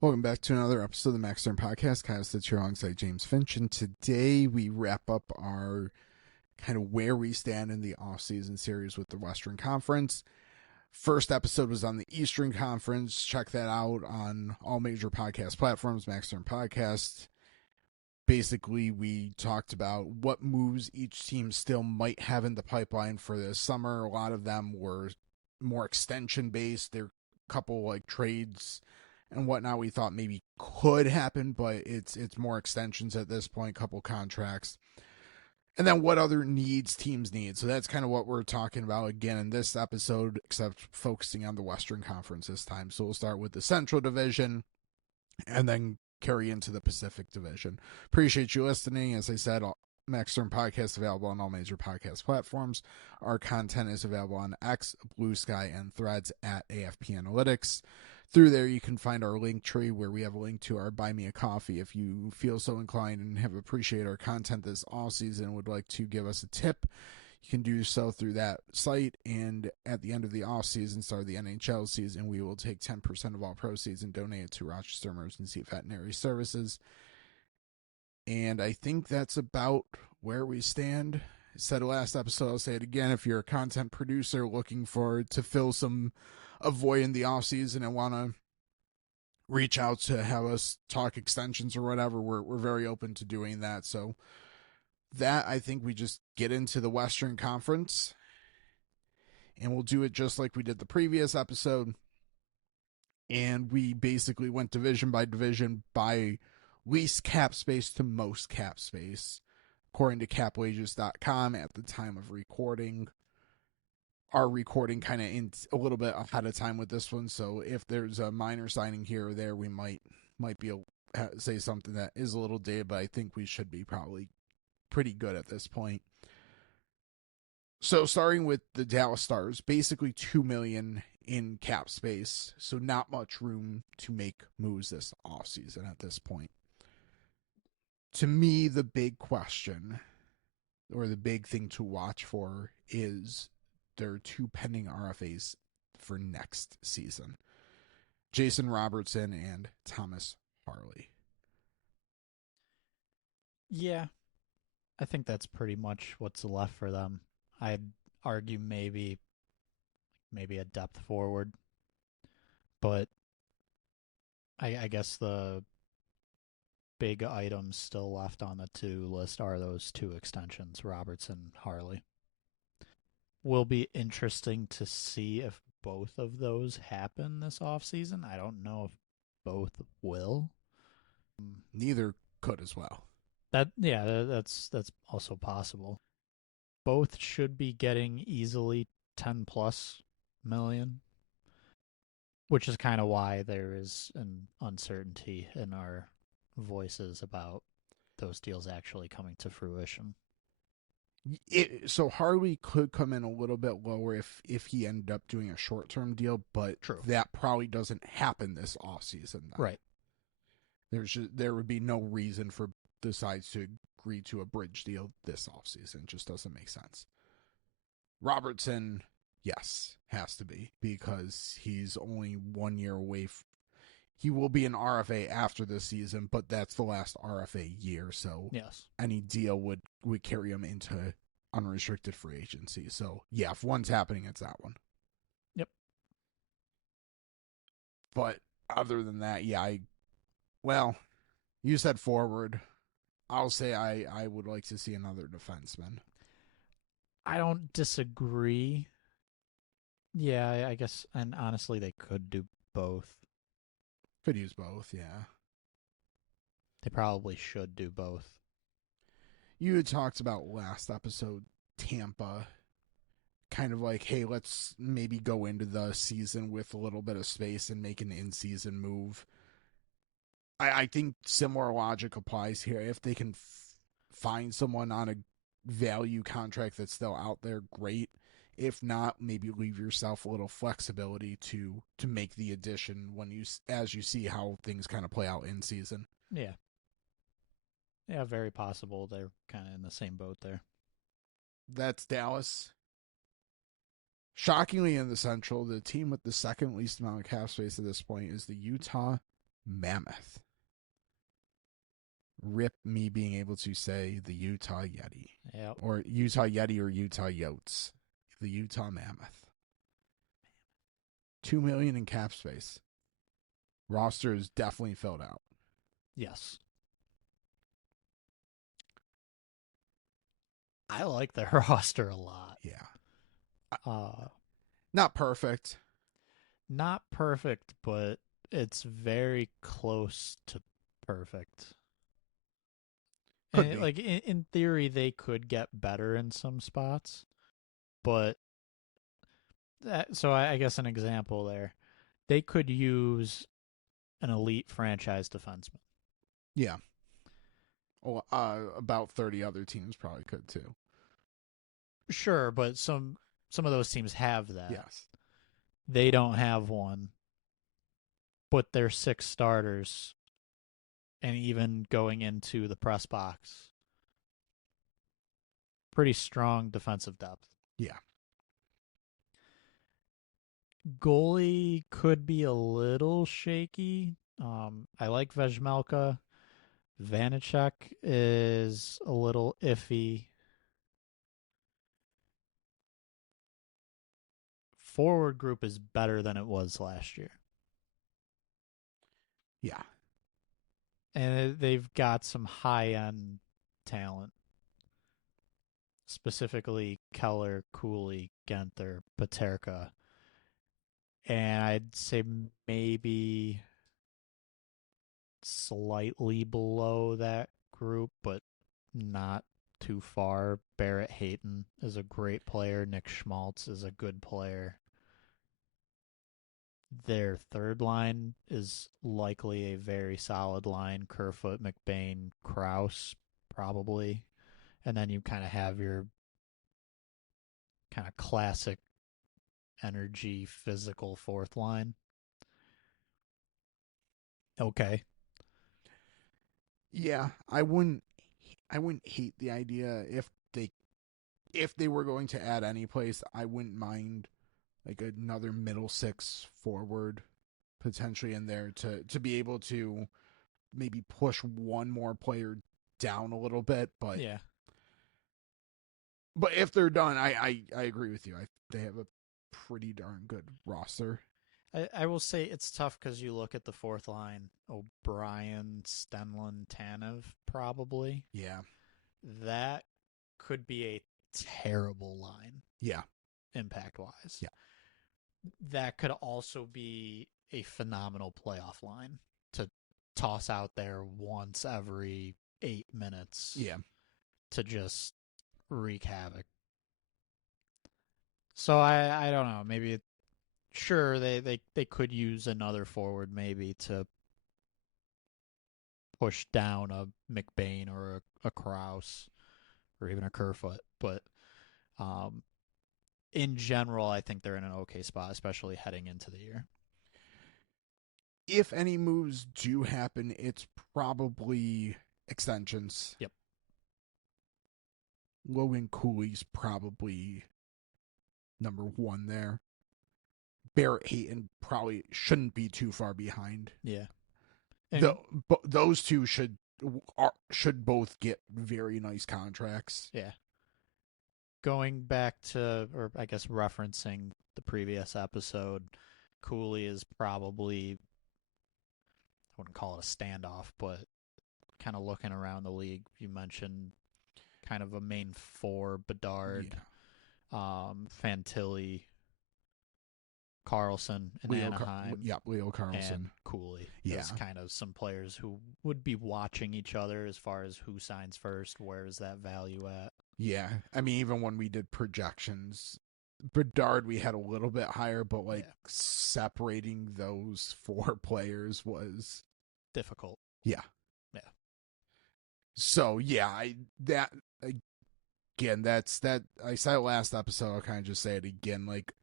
Welcome back to another episode of the Max Stern Podcast. Kyle sits here alongside James Finch, and today we wrap up our kind of where we stand in the offseason series with the Western Conference. First episode was on the Eastern Conference. Check that out on all major podcast platforms, Max Stern Podcast. Basically, we talked about what moves each team still might have in the pipeline for this summer. A lot of them were more extension based. There are a couple like trades and whatnot we thought maybe could happen, but it's more extensions at this point, couple contracts. And then what other needs teams need. So that's kind of what we're talking about again in this episode, except focusing on the Western Conference this time. So we'll start with the Central Division and then carry into the Pacific Division. Appreciate you listening. As I said, Max Stern Podcast available on all major podcast platforms. Our content is available on X, Blue Sky, and Threads at AFP Analytics. Through there, you can find our link tree where we have a link to our Buy Me a Coffee. If you feel so inclined and have appreciated our content this all season and would like to give us a tip, you can do so through that site. And at the end of the off season, start of the NHL season, we will take 10% of all proceeds and donate it to Rochester Emergency Veterinary Services. And I think that's about where we stand. I said last episode, I'll say it again. If you're a content producer looking to fill a void in the off season and want to reach out to have us talk extensions or whatever, we're very open to doing that. So that, I think we just get into the Western Conference, and we'll do it just like we did the previous episode. And we basically went division by division by least cap space to most cap space, according to capwages.com at the time of recording. Our recording kind of in a little bit ahead of time with this one, so if there's a minor signing here or there, we might be able to say something that is a little dated, but I think we should be probably pretty good at this point. So starting with the Dallas Stars, basically $2 million in cap space, so not much room to make moves this offseason at this point. To me, the big question or the big thing to watch for is there are two pending RFAs for next season. Jason Robertson and Thomas Harley. Yeah, I think that's pretty much what's left for them. I'd argue maybe a depth forward, but I guess the big items still left on the to list are those two extensions, Robertson, Harley. Will be interesting to see if both of those happen this offseason. I don't know if both will. Neither could as well. That's also possible. Both should be getting easily 10 plus million, which is kind of why there is an uncertainty in our voices about those deals actually coming to fruition. So Harley could come in a little bit lower if he ended up doing a short-term deal, but True. that probably doesn't happen this offseason. Right. There would be no reason for the sides to agree to a bridge deal this offseason. It just doesn't make sense. Robertson, yes, has to be, because he's only 1 year away. He will be an RFA after this season, but that's the last RFA year, so yes, any deal would carry him into unrestricted free agency. So, yeah, if one's happening, it's that one. Yep. But other than that, yeah, well, you said forward. I'll say I would like to see another defenseman. I don't disagree. Yeah, I guess, and honestly, they could do both. Could use both, yeah. They probably should do both. You had talked about last episode, Tampa, kind of like, hey, let's maybe go into the season with a little bit of space and make an in-season move. I think similar logic applies here. If they can find someone on a value contract that's still out there, great. If not, maybe leave yourself a little flexibility to make the addition as you see how things kind of play out in season. Yeah. Yeah, very possible. They're kind of in the same boat there. That's Dallas. Shockingly, in the Central, the team with the second least amount of cap space at this point is the Utah Mammoth. Rip me being able to say the Utah Yeti. Yep. Or Utah Yeti or Utah Yotes. The Utah Mammoth. $2 million in cap space. Roster is definitely filled out. Yes. I like their roster a lot. Yeah. Not perfect. Not perfect, but it's very close to perfect. Could be. Like in theory, they could get better in some spots, but so I guess an example there, they could use an elite franchise defenseman. Yeah. Well, about 30 other teams probably could too. Sure, but some of those teams have that. Yes. They don't have one, but they're 6 starters, and even going into the press box, pretty strong defensive depth. Yeah. Goalie could be a little shaky. I like Vejmelka. Vanacek is a little iffy. Forward group is better than it was last year. Yeah. And they've got some high-end talent. Specifically Keller, Cooley, Genther, Paterka. And I'd say maybe slightly below that group, but not too far. Barrett Hayton is a great player. Nick Schmaltz is a good player. Their third line is likely a very solid line. Kerfoot, McBain, Krause, probably. And then you kind of have your kind of classic energy, physical fourth line. Okay. Yeah, I wouldn't hate the idea if they were going to add any place. I wouldn't mind like another middle 6 forward potentially in there to be able to maybe push one more player down a little bit, but yeah. But if they're done, I agree with you. They have a pretty darn good roster. I will say it's tough because you look at the fourth line: O'Brien, Stenlund, Tanev, probably. Yeah. That could be a terrible line. Yeah. Impact wise. Yeah. That could also be a phenomenal playoff line to toss out there once every 8 minutes. Yeah. To just wreak havoc. So I don't know. Maybe sure they could use another forward maybe to push down a McBain or a Krause or even a Kerfoot, but in general, I think they're in an okay spot, especially heading into the year. If any moves do happen, it's probably extensions. Yep. Logan Cooley's probably number 1 there. Barrett Hayton probably shouldn't be too far behind. Yeah. Those two should both get very nice contracts. Yeah. Going back to, or I guess referencing the previous episode, Cooley is probably, I wouldn't call it a standoff, but kind of looking around the league. You mentioned kind of a main 4, Bedard, Fantilli, Carlson in Anaheim. Leo Carlson. And Cooley. Yeah. As kind of some players who would be watching each other as far as who signs first, where is that value at? Yeah. I mean, even when we did projections, Bedard we had a little bit higher, but separating those 4 players was difficult. Yeah. Yeah. So that's that. I said it last episode. I'll kind of just say it again. Like,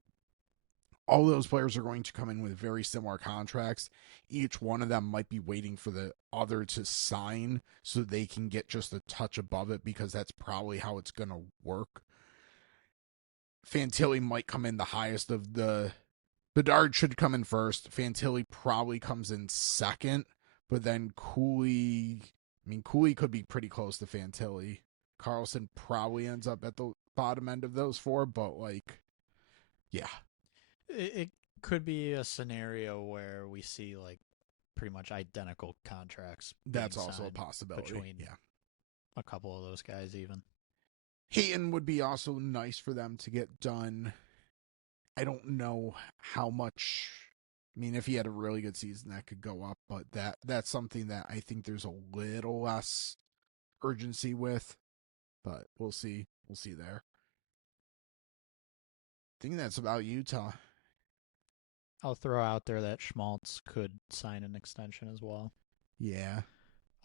all those players are going to come in with very similar contracts. Each one of them might be waiting for the other to sign so they can get just a touch above it, because that's probably how it's going to work. Fantilli might come in the highest of the... Bedard should come in first. Fantilli probably comes in second, But then Cooley, I mean, Cooley could be pretty close to Fantilli. Carlson probably ends up at the bottom end of those four, but like, yeah, It could be a scenario where we see like pretty much identical contracts being that's also a signed possibility. between Yeah. a couple of those guys even. Hayton would be also nice for them to get done. I don't know how much. I mean, if he had a really good season, that could go up, but that's something that I think there's a little less urgency with. But we'll see. We'll see there. I think that's about Utah. I'll throw out there that Schmaltz could sign an extension as well. Yeah.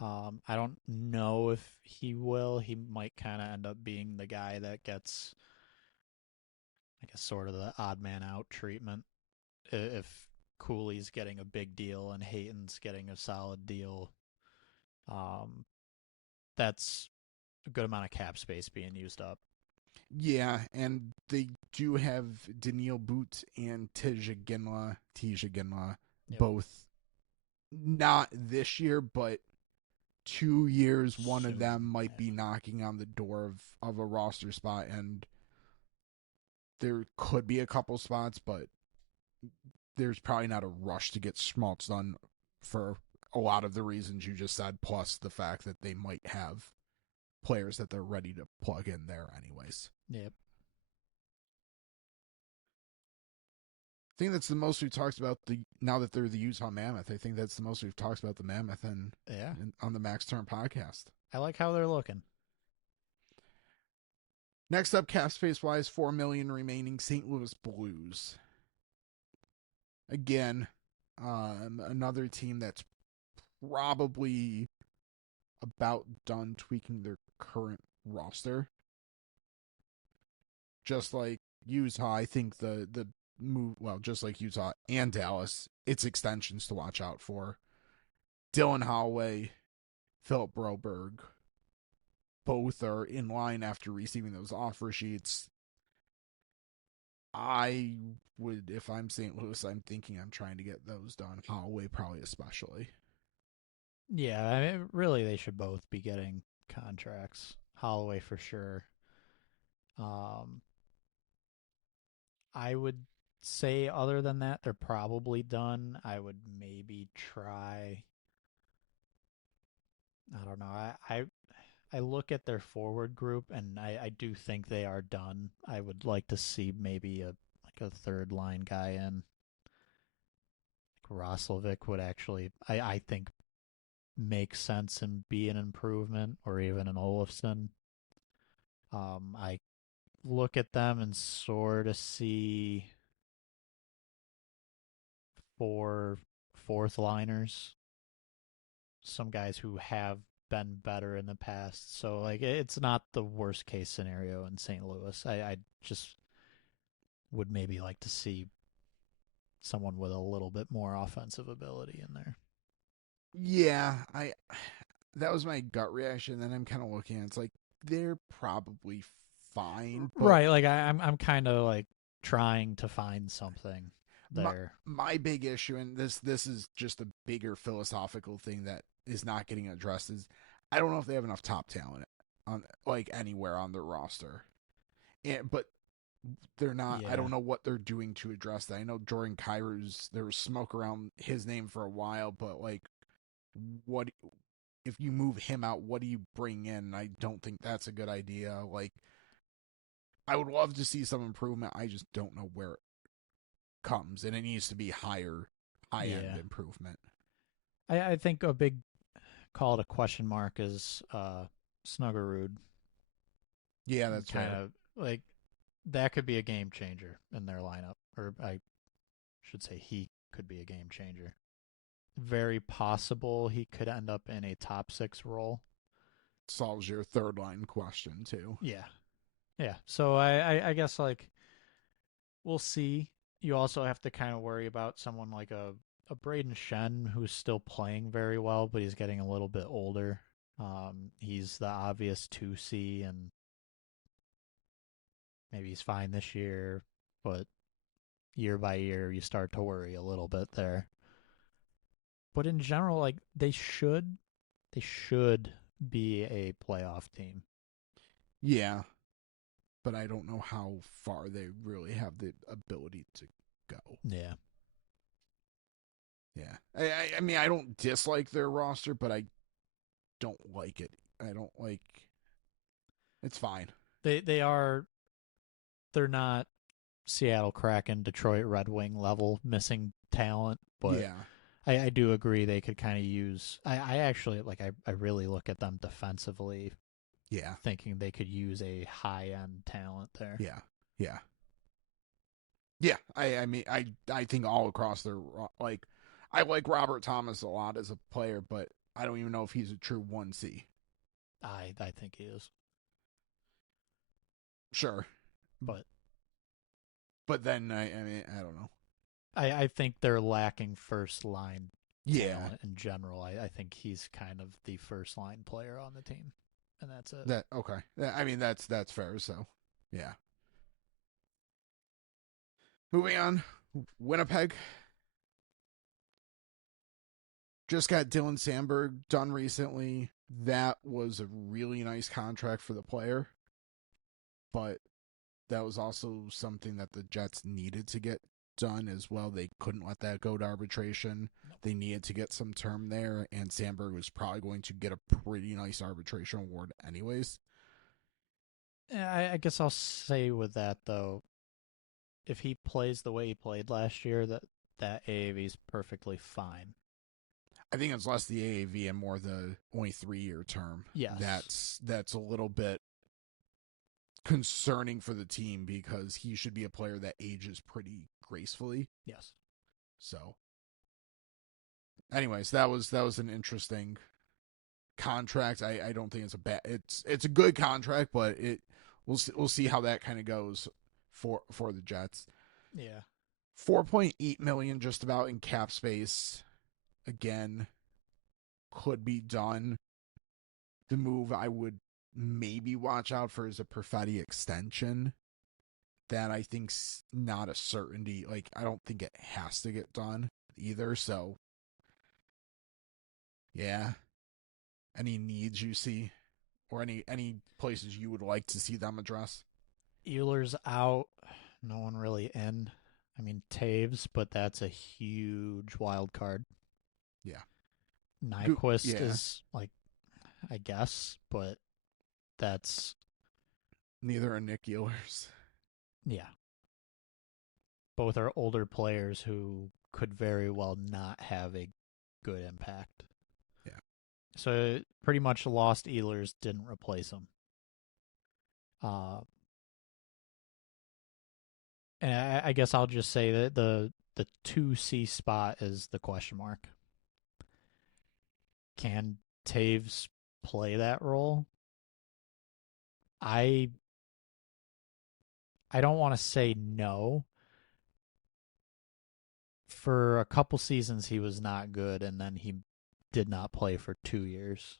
I don't know if he will. He might kind of end up being the guy that gets, I guess, sort of the odd man out treatment. If Cooley's getting a big deal and Hayton's getting a solid deal, um, that's a good amount of cap space being used up. Yeah, and they do have Daniil Boot and Tijaginla, Yep. both not this year, but 2 years. One of them Soon. might Yeah. be knocking on the door of a roster spot, and there could be a couple spots, but there's probably not a rush to get Schmaltz done for a lot of the reasons you just said, plus the fact that they might have players that they're ready to plug in there anyways. Yep. I think that's the most we've talked about the now that they're the Utah Mammoth. I think that's the most we've talked about the Mammoth Yeah. on the Max Turn podcast. I like how they're looking. Next up, cap space wise, $4 million remaining. St. Louis Blues. Again, another team that's probably about done tweaking their current roster. Just like Utah, I think the move, well, just like Utah and Dallas, it's extensions to watch out for. Dylan Holloway, Philip Broberg, both are in line after receiving those offer sheets. I would, if I'm St. Louis, I'm thinking I'm trying to get those done. Holloway, probably especially. Yeah, I mean, really, they should both be getting contracts. Holloway for sure. Um, I would say, other than that, they're probably done. I would maybe try. I don't know. I look at their forward group, and I do think they are done. I would like to see maybe a third line guy in. Like Roslovic would actually, I think, make sense and be an improvement, or even an Olofsson. I look at them and sort of see four fourth liners, some guys who have been better in the past. So like it's not the worst case scenario in St. Louis. I just would maybe like to see someone with a little bit more offensive ability in there. Yeah, I that was my gut reaction. Then I'm kind of looking. It's like they're probably fine, but Right, like I'm kind of like trying to find something my there. my big issue, and this is just a bigger philosophical thing that is not getting addressed, is I don't know if they have enough top talent on like anywhere on their roster, but they're not. I Yeah. don't know what they're doing to address that. I know Jordan Kyrie's, there was smoke around his name for a while, but like, what if you move him out? What do you bring in? I don't think that's a good idea. Like, I would love to see some improvement. I just don't know where it comes, and it needs to be high end Yeah. improvement. I think a big call to question mark is Snuggerud. Yeah, that's Kind fair. of like that could be a game changer in their lineup, or I should say he could be a game changer. Very possible he could end up in a top six role. Solves your third line question too. Yeah. Yeah. So I guess like we'll see. You also have to kind of worry about someone like a Braden Shen who's still playing very well, but he's getting a little bit older. He's the obvious 2C, and maybe he's fine this year, but year by year you start to worry a little bit there. But in general, like they should be a playoff team. Yeah, but I don't know how far they really have the ability to go. Yeah. Yeah, I mean, I don't dislike their roster, but I don't like it. I don't like. It's fine. They are they're not Seattle Kraken, Detroit Red Wing level missing talent, but Yeah, I do agree they could kind of use. I actually like. I really look at them defensively, yeah, thinking they could use a high end talent there. yeah, yeah, yeah. I mean, I think all across their like, I like Robert Thomas a lot as a player, but I don't even know if he's a true 1C. I think he is, Sure, but but then I mean, I don't know. I think they're lacking first line Yeah, talent in general. I think he's kind of the first line player on the team, and that's it. that okay. I mean, that's fair. So, yeah. Moving on, Winnipeg just got Dylan Sandberg done recently. That was a really nice contract for the player, but that was also something that the Jets needed to get done as well. They couldn't let that go to arbitration. Nope. They needed to get some term there, and Sandberg was probably going to get a pretty nice arbitration award, anyways. I guess I'll say with that though, if he plays the way he played last year, that AAV is perfectly fine. I think it's less the AAV and more the only 3-year term. Yes. That's a little bit concerning for the team because he should be a player that ages pretty gracefully. Yes. So, anyways, that was an interesting contract. I don't think it's a bad. It's a good contract, but we'll see how that kind of goes for the Jets. Yeah. 4.8 million just about in cap space. Again, could be done. The move I would maybe watch out for is a Perfetti extension. That I think's not a certainty. Like I don't think it has to get done either. So yeah. Any needs you see, or any places you would like to see them address? Euler's out. No one really in. I mean Taves, but that's a huge wild card. Yeah. Nyquist Yeah. is like I guess, but that's Neither are Nick Ehlers. yeah. Both are older players who could very well not have a good impact. Yeah. So pretty much lost Ehlers, didn't replace him. Uh, and I guess I'll just say that the 2C spot is the question mark. Can Taves play that role? I I don't want to say no. For a couple seasons he was not good and then he did not play for 2 years.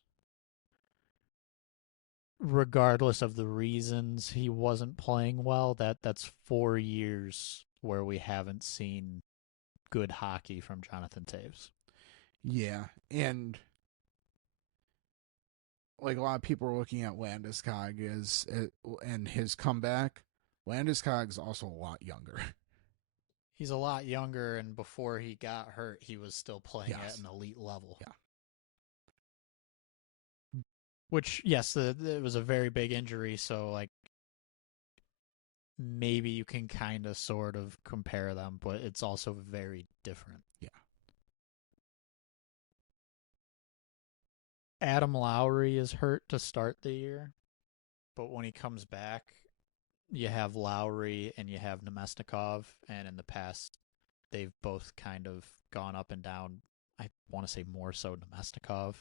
Regardless of the reasons he wasn't playing well, that's 4 years where we haven't seen good hockey from Jonathan Taves. Yeah. And like a lot of people are looking at Landeskog as and his comeback. Landeskog's also a lot younger. He's a lot younger, and before he got hurt, he was still playing at Yes. an elite level. Yeah. Which, yes, it was a very big injury, so like maybe you can kind of sort of compare them, but it's also very different. Yeah. Adam Lowry is hurt to start the year, but when he comes back, you have Lowry and you have Nemesnikov, and in the past, they've both kind of gone up and down. I want to say more so Nemesnikov,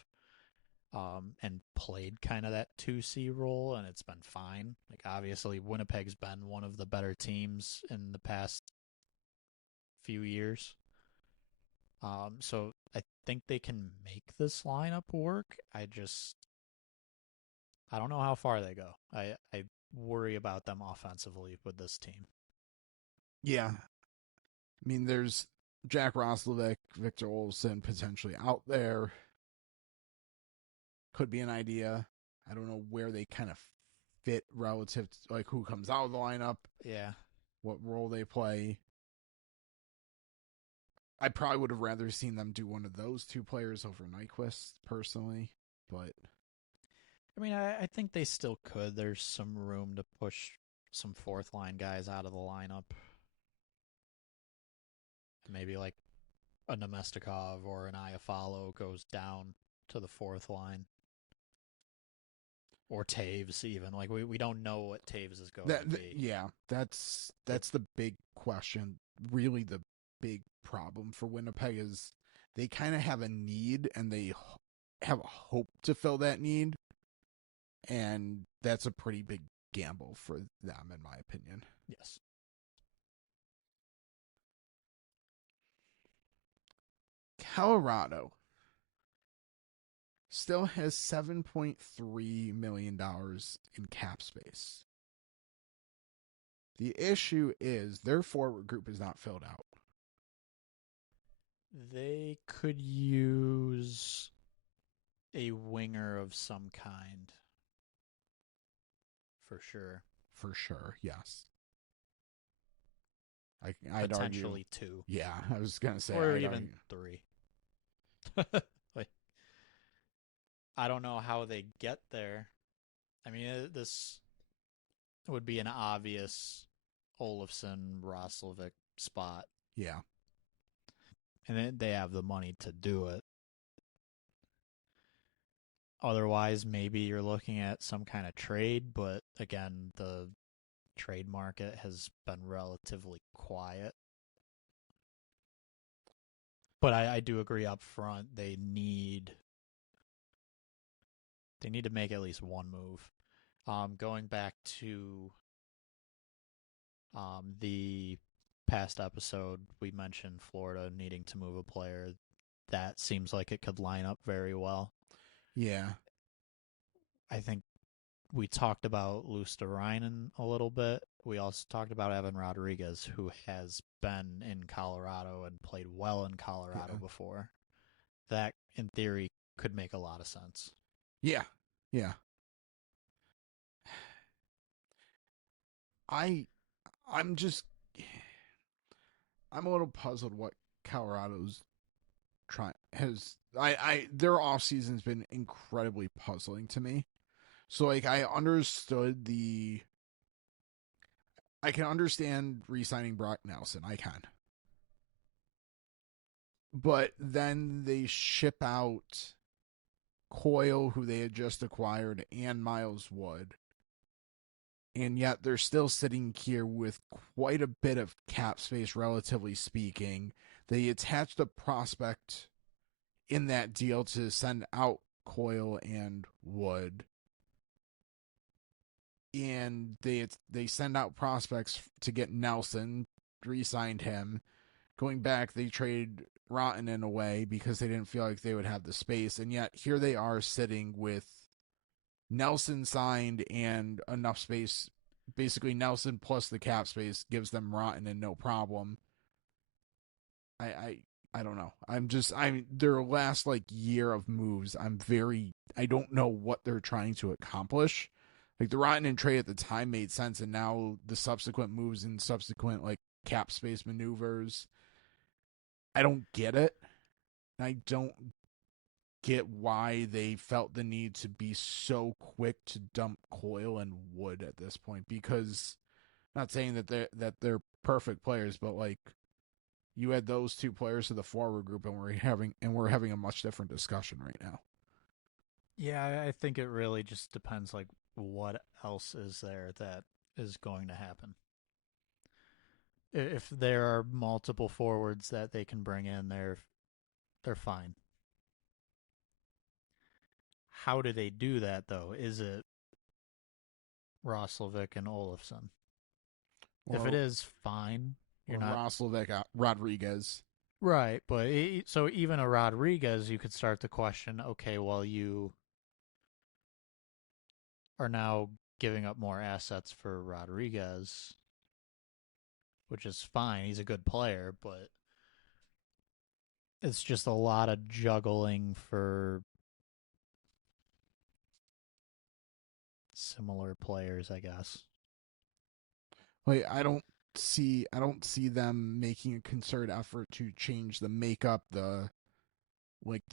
and played kind of that 2C role, and it's been fine. Like, obviously, Winnipeg's been one of the better teams in the past few years. So I think they can make this lineup work. I don't know how far they go. I worry about them offensively with this team. Yeah. I mean, there's Jack Roslovic, Victor Olsen potentially out there could be an idea. I don't know where they kind of fit relative to like who comes out of the lineup, Yeah. what role they play. I probably would have rather seen them do one of those two players over Nyquist personally, but I mean, I think they still could. There's some room to push some fourth line guys out of the lineup. Maybe like a Nemestikov or an Iafallo goes down to the fourth line. Or Taves even. Like we don't know what Taves is going to be. yeah, that's the big question. Really, the big problem for Winnipeg is they kind of have a need and they have a hope to fill that need, and that's a pretty big gamble for them, in my opinion. Yes. Colorado still has $7.3 million in cap space. The issue is their forward group is not filled out. They could use a winger of some kind. For sure. For sure, yes. I'd Potentially argue. two. Yeah, I was going to say. Or I'd even argue. 3. Like, I don't know how they get there. I mean, this would be an obvious Olofsson Roslovic spot. Yeah. And they have the money to do it. Otherwise, maybe you're looking at some kind of trade, but again, the trade market has been relatively quiet. But I do agree up front they need to make at least one move. Going back to the past episode, we mentioned Florida needing to move a player. That seems like it could line up very well. Yeah. I think we talked about Luosterainen a little bit. We also talked about Evan Rodriguez, who has been in Colorado and played well in Colorado Yeah. before. That, in theory, could make a lot of sense. Yeah. Yeah. I I'm just I'm a little puzzled what Colorado's trying has I their off season's been incredibly puzzling to me. So like I can understand re-signing Brock Nelson. I can. But then they ship out Coyle, who they had just acquired, and Miles Wood. And yet they're still sitting here with quite a bit of cap space, relatively speaking. They attached a prospect in that deal to send out Coyle and Wood. And they send out prospects to get Nelson, re-signed him. Going back, they trade Rantanen away because they didn't feel like they would have the space, and yet here they are sitting with Nelson signed and enough space. Basically, Nelson plus the cap space gives them Rantanen no problem. I, I I don't know. I'm their last like year of moves. I don't know what they're trying to accomplish. Like the Rantanen trade at the time made sense, and now the subsequent moves and subsequent like cap space maneuvers, I don't get it. I don't get why they felt the need to be so quick to dump Coyle and Wood at this point. Because I'm not saying that they're perfect players, but like you had those two players to the forward group, and we're having a much different discussion right now. Yeah, I think it really just depends like what else is there that is going to happen. If there are multiple forwards that they can bring in, they're fine. How do they do that though? Is it Roslovic and Olofsson? If it Or is, fine. You're not Roslovic, Rodriguez. right, but so even a Rodriguez, you could start to question. Okay, well, you are now giving up more assets for Rodriguez, which is fine. He's a good player, but it's just a lot of juggling for similar players, I guess. Like I don't see them making a concerted effort to change the makeup, the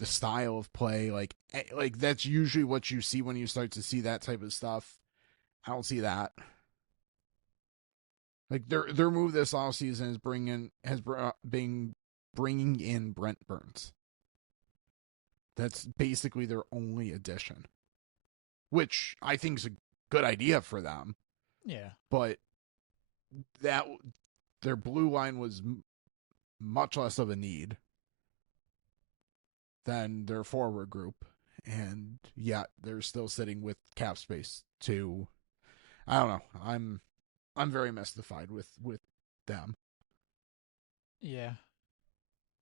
style of play. Like that's usually what you see when you start to see that type of stuff. I don't see that. Like their move this offseason been bringing in Brent Burns. That's basically their only addition, which I think is a good idea for them. Yeah. But that their blue line was much less of a need than their forward group, and yet they're still sitting with cap space to. I don't know. I'm very mystified with them. Yeah.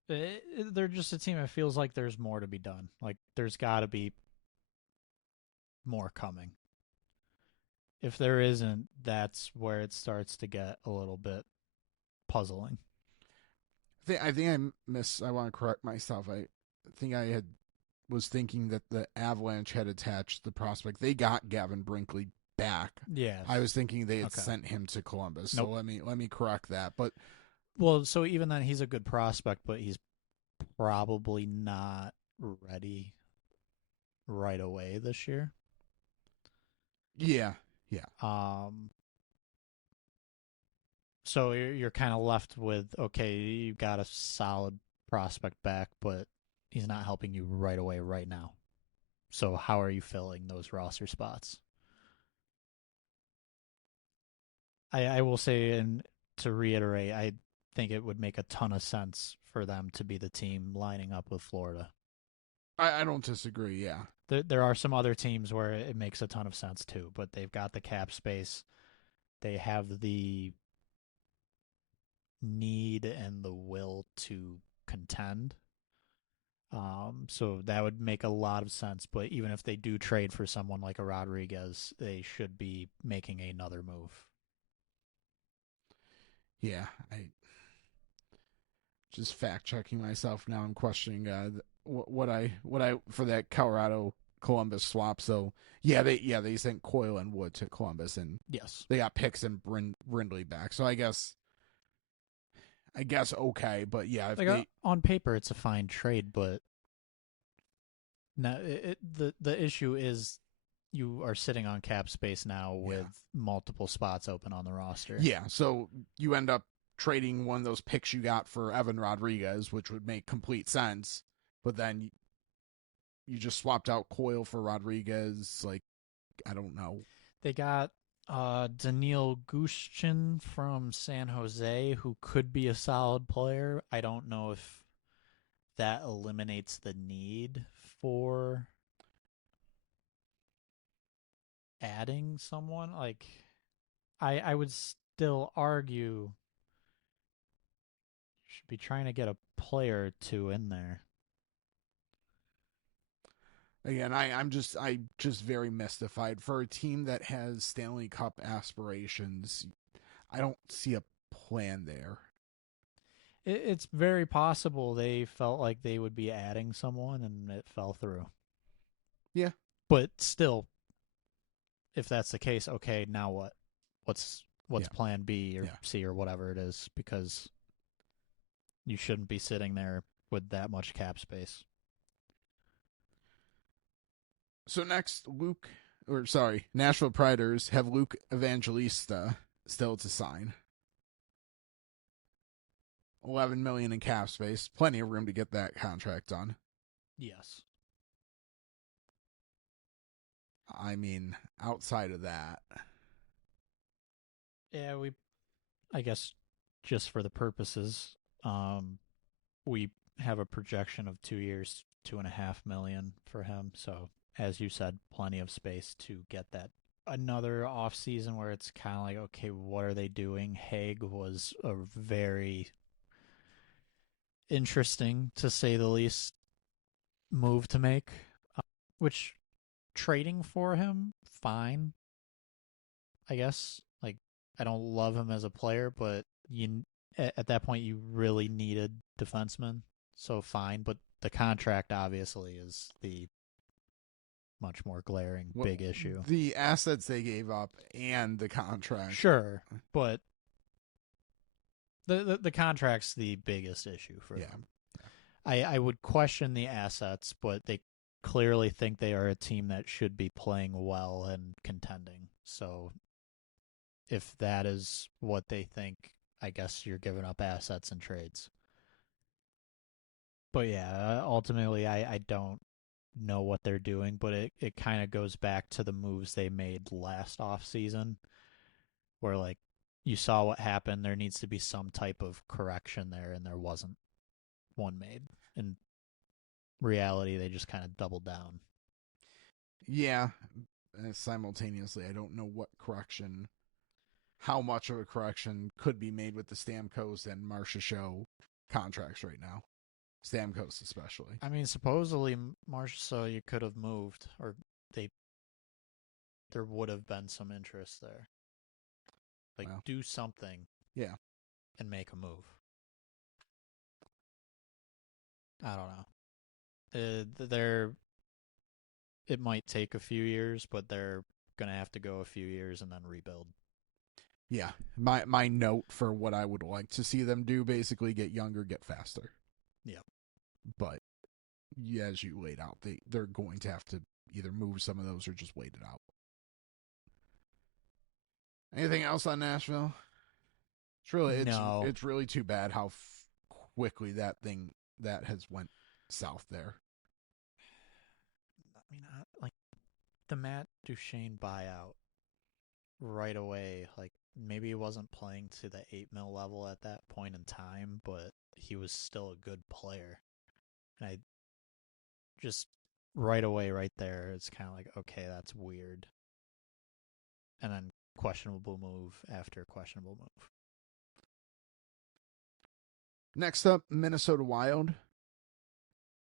They're just a team that feels like there's more to be done. Like there's got to be more coming. If there isn't, that's where it starts to get a little bit puzzling. I think I want to correct myself. I think I had was thinking that the Avalanche had attached the prospect. They got Gavin Brinkley back. Yes. I was thinking they had Okay. sent him to Columbus. Nope. So let me correct that. But Well, so even then, he's a good prospect, but he's probably not ready right away this year. yeah, yeah. Um, so you're kind of left with, okay, you got a solid prospect back, but he's not helping you right away right now. So how are you filling those roster spots? I will say, and to reiterate, I think it would make a ton of sense for them to be the team lining up with Florida. I don't disagree. Yeah, There are some other teams where it makes a ton of sense too, but they've got the cap space. They have the need and the will to contend. So that would make a lot of sense. But even if they do trade for someone like a Rodriguez, they should be making another move. yeah. I just fact checking myself now. I'm questioning what I for that Colorado Columbus swap. So they sent Coyle and Wood to Columbus, and Yes. they got Picks and Brindley back. So I guess okay, but yeah, if Like they on paper, it's a fine trade, but now the issue is you are sitting on cap space now with yeah multiple spots open on the roster. yeah, so you end up trading one of those picks you got for Evan Rodriguez, which would make complete sense, but then you just swapped out Coyle for Rodriguez. Like I don't know. They got Daniil Gushchin from San Jose, who could be a solid player. I don't know if that eliminates the need for adding someone. Like, I would still argue you should be trying to get a player or two in there. Again, I'm just very mystified for a team that has Stanley Cup aspirations. I don't see a plan there. It's very possible they felt like they would be adding someone and it fell through. Yeah, But still, if that's the case, okay, now what? What's yeah, plan B or yeah. C or whatever it is? Because you shouldn't be sitting there with that much cap space. So next, Nashville Predators have Luke Evangelista still to sign. 11 million in cap space, plenty of room to get that contract done. Yes. I mean, outside of that, Yeah, I guess just for the purposes, we have a projection of 2 years, 2.5 million for him. So as you said, plenty of space to get that. Another off season where it's kind of like, okay, what are they doing? Haig was a very interesting, to say the least, move to make. Which trading for him, fine, I guess. Like, I don't love him as a player, but at that point you really needed defensemen. so fine. But the contract obviously is the much more glaring Well, big issue. the assets they gave up and the contract. Sure, but the contract's the biggest issue for Yeah. them. I would question the assets, but they clearly think they are a team that should be playing well and contending. So if that is what they think, I guess you're giving up assets and trades. But yeah, ultimately, I don't know what they're doing, but it kind of goes back to the moves they made last offseason, where like you saw what happened. There needs to be some type of correction there, and there wasn't one made. In reality, they just kind of doubled down. Yeah. Simultaneously, I don't know what correction, how much of a correction could be made with the Stamkos and Marcia Show contracts right now. Stamkos especially. I mean, supposedly, Marcia, you could have moved, or they there would have been some interest there. Like, Well, do something, yeah, and make a move. I don't know. They're it might take a few years, but they're gonna have to go a few years and then rebuild. yeah. My note for what I would like to see them do, basically get younger, get faster. Yep. But yeah, as you laid out, they're going to have to either move some of those or just wait it out. Anything else on Nashville? No. It's really too bad how quickly that has went south there. I mean, like the Matt Duchene buyout right away. Like maybe he wasn't playing to the 8 mil level at that point in time, but he was still a good player. And I just right away, right there, it's kind of like, okay, that's weird. And then questionable move after questionable move. Next up, Minnesota Wild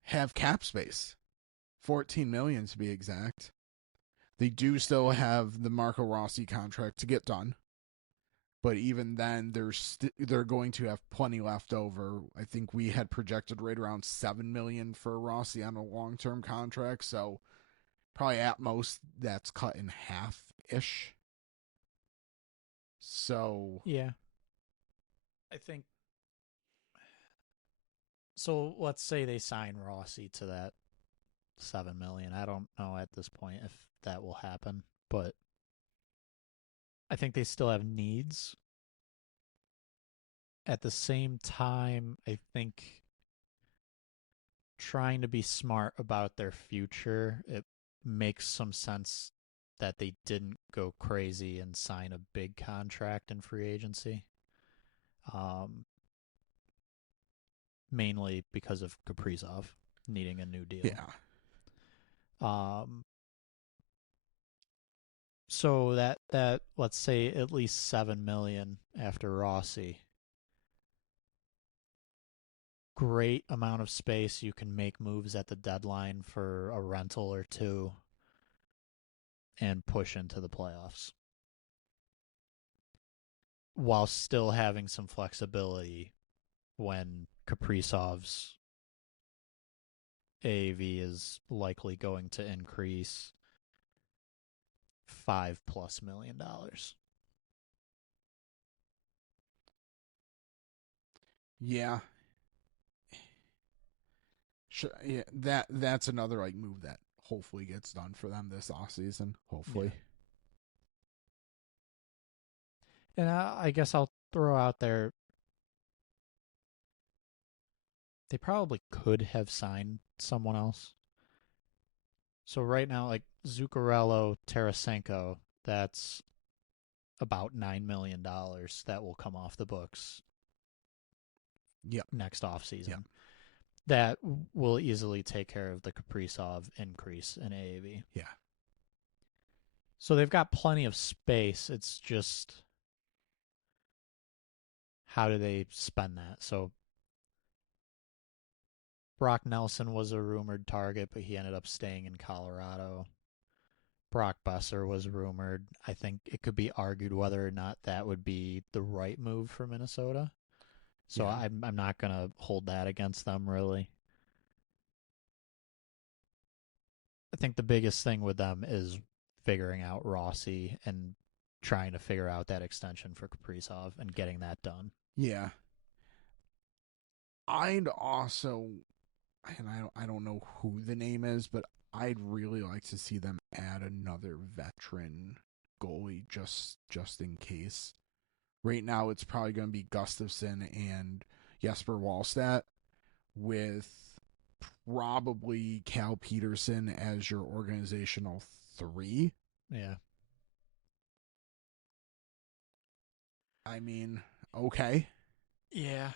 have cap space, 14 million to be exact. They do still have the Marco Rossi contract to get done, but even then, they're going to have plenty left over. I think we had projected right around 7 million for Rossi on a long-term contract, so probably at most that's cut in half ish. So Yeah. I think so. Let's say they sign Rossi to that 7 million. I don't know at this point if that will happen, but I think they still have needs. At the same time, I think trying to be smart about their future, it makes some sense that they didn't go crazy and sign a big contract in free agency. Um, Mainly because of Kaprizov needing a new deal. yeah, Um, so that let's say at least 7 million after Rossi. Great amount of space. You can make moves at the deadline for a rental or two and push into the playoffs while still having some flexibility when Kaprizov's AAV is likely going to increase $5+ million. yeah, sure, yeah. That's another like move that hopefully gets done for them this off season. Yeah. Hopefully, And I guess I'll throw out there they probably could have signed someone else. So right now, like Zuccarello, Tarasenko, that's about $9 million that will come off the books yep, next offseason. yep, That will easily take care of the Kaprizov increase in AAV. yeah. So they've got plenty of space. It's just how do they spend that? So Brock Nelson was a rumored target, but he ended up staying in Colorado. Brock Besser was rumored. I think it could be argued whether or not that would be the right move for Minnesota. So Yeah. I'm not gonna hold that against them really. I think the biggest thing with them is figuring out Rossi and trying to figure out that extension for Kaprizov and getting that done. Yeah. I'd also, and I don't know who the name is, but I'd really like to see them add another veteran goalie just in case. Right now, it's probably going to be Gustafson and Jesper Wallstedt with probably Cal Peterson as your organizational three. Yeah. I mean, okay, Yeah.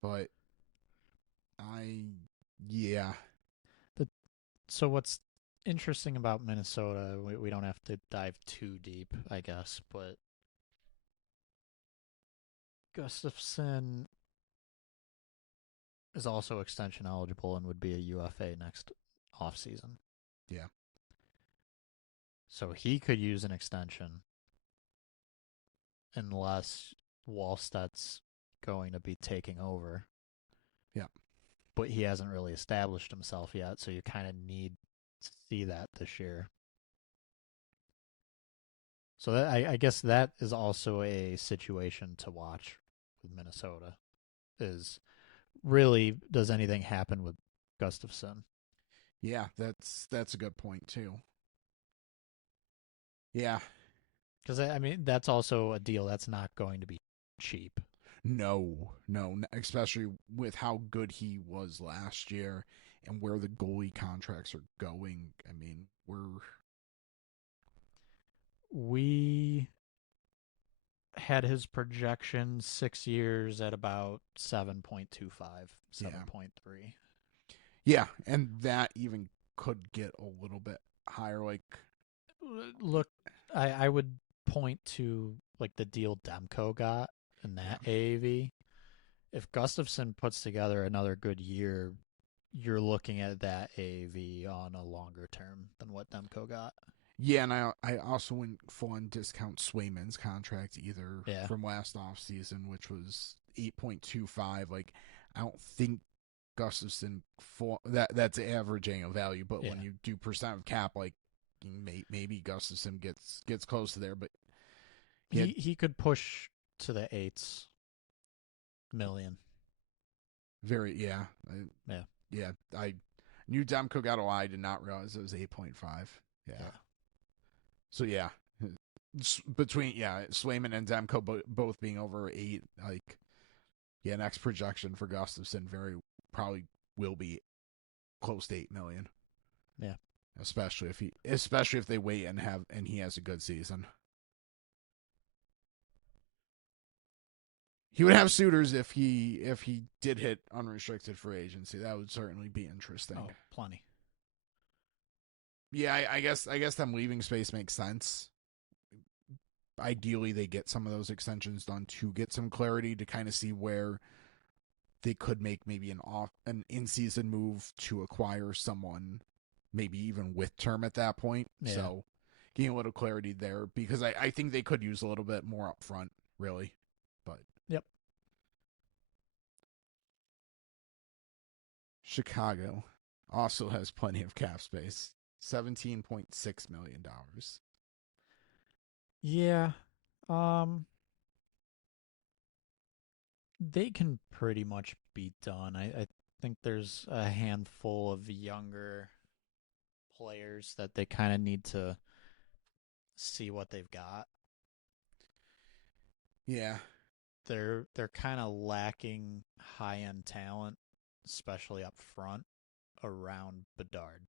but I, yeah, The, so what's interesting about Minnesota, we don't have to dive too deep, I guess, but Gustafson is also extension eligible and would be a UFA next offseason. yeah, So he could use an extension unless Wallstedt's going to be taking over. yeah, But he hasn't really established himself yet, so you kind of need to see that this year. So I guess that is also a situation to watch with Minnesota. Is really, does anything happen with Gustafson? yeah. That's a good point too. Yeah, Because I mean, that's also a deal that's not going to be cheap. no, especially with how good he was last year and where the goalie contracts are going. I mean, We had his projection 6 years at about 7.25, yeah, 7.3. yeah, and that even could get a little bit higher. Like, Look, I would point to like the deal Demko got in yeah, that AAV. If Gustafson puts together another good year, you're looking at that AAV on a longer term than what Demko got. yeah, and I also wouldn't full on discount Swayman's contract either Yeah. from last offseason, which was 8.25. Like, I don't think Gustafson that's averaging a value, but when Yeah. you do percent of cap, like maybe Gustafson gets close to there, but he had He could push to the eights million. very Yeah. yeah I knew Demko got a lie. I did not realize it was 8.5. Yeah, Yeah. so yeah, between Swayman and Demko both being over 8, like yeah, next projection for Gustafson very probably will be close to 8 million. Yeah. Especially if they wait and he has a good season. He would have suitors if he did hit unrestricted free agency. That would certainly be interesting. Oh, plenty. Yeah, I guess them leaving space makes sense. Ideally, they get some of those extensions done to get some clarity to kind of see where they could make maybe an in season move to acquire someone, maybe even with term at that point. Yeah. So getting a little clarity there because I think they could use a little bit more upfront, really. But Yep. Chicago also has plenty of cap space. $17.6 million. Yeah. Um they can pretty much be done. I think there's a handful of younger players that they kind of need to see what they've got. Yeah. They're kind of lacking high end talent, especially up front around Bedard.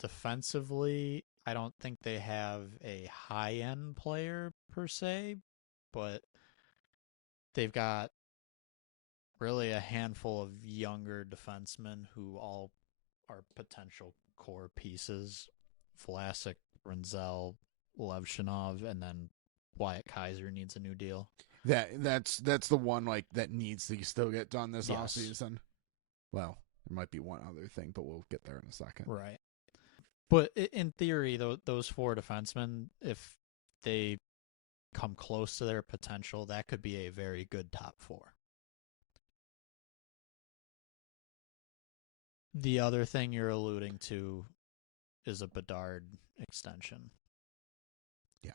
Defensively, I don't think they have a high end player per se, but they've got really a handful of younger defensemen who all are potential core pieces. Vlasic, Renzel, Levshinov, and then Wyatt Kaiser needs a new deal. That's the one like that needs to still get done this Yes. offseason. Well, there might be one other thing, but we'll get there in a second. Right. But in theory, those four defensemen, if they come close to their potential, that could be a very good top 4. The other thing you're alluding to is a Bedard extension. Yeah.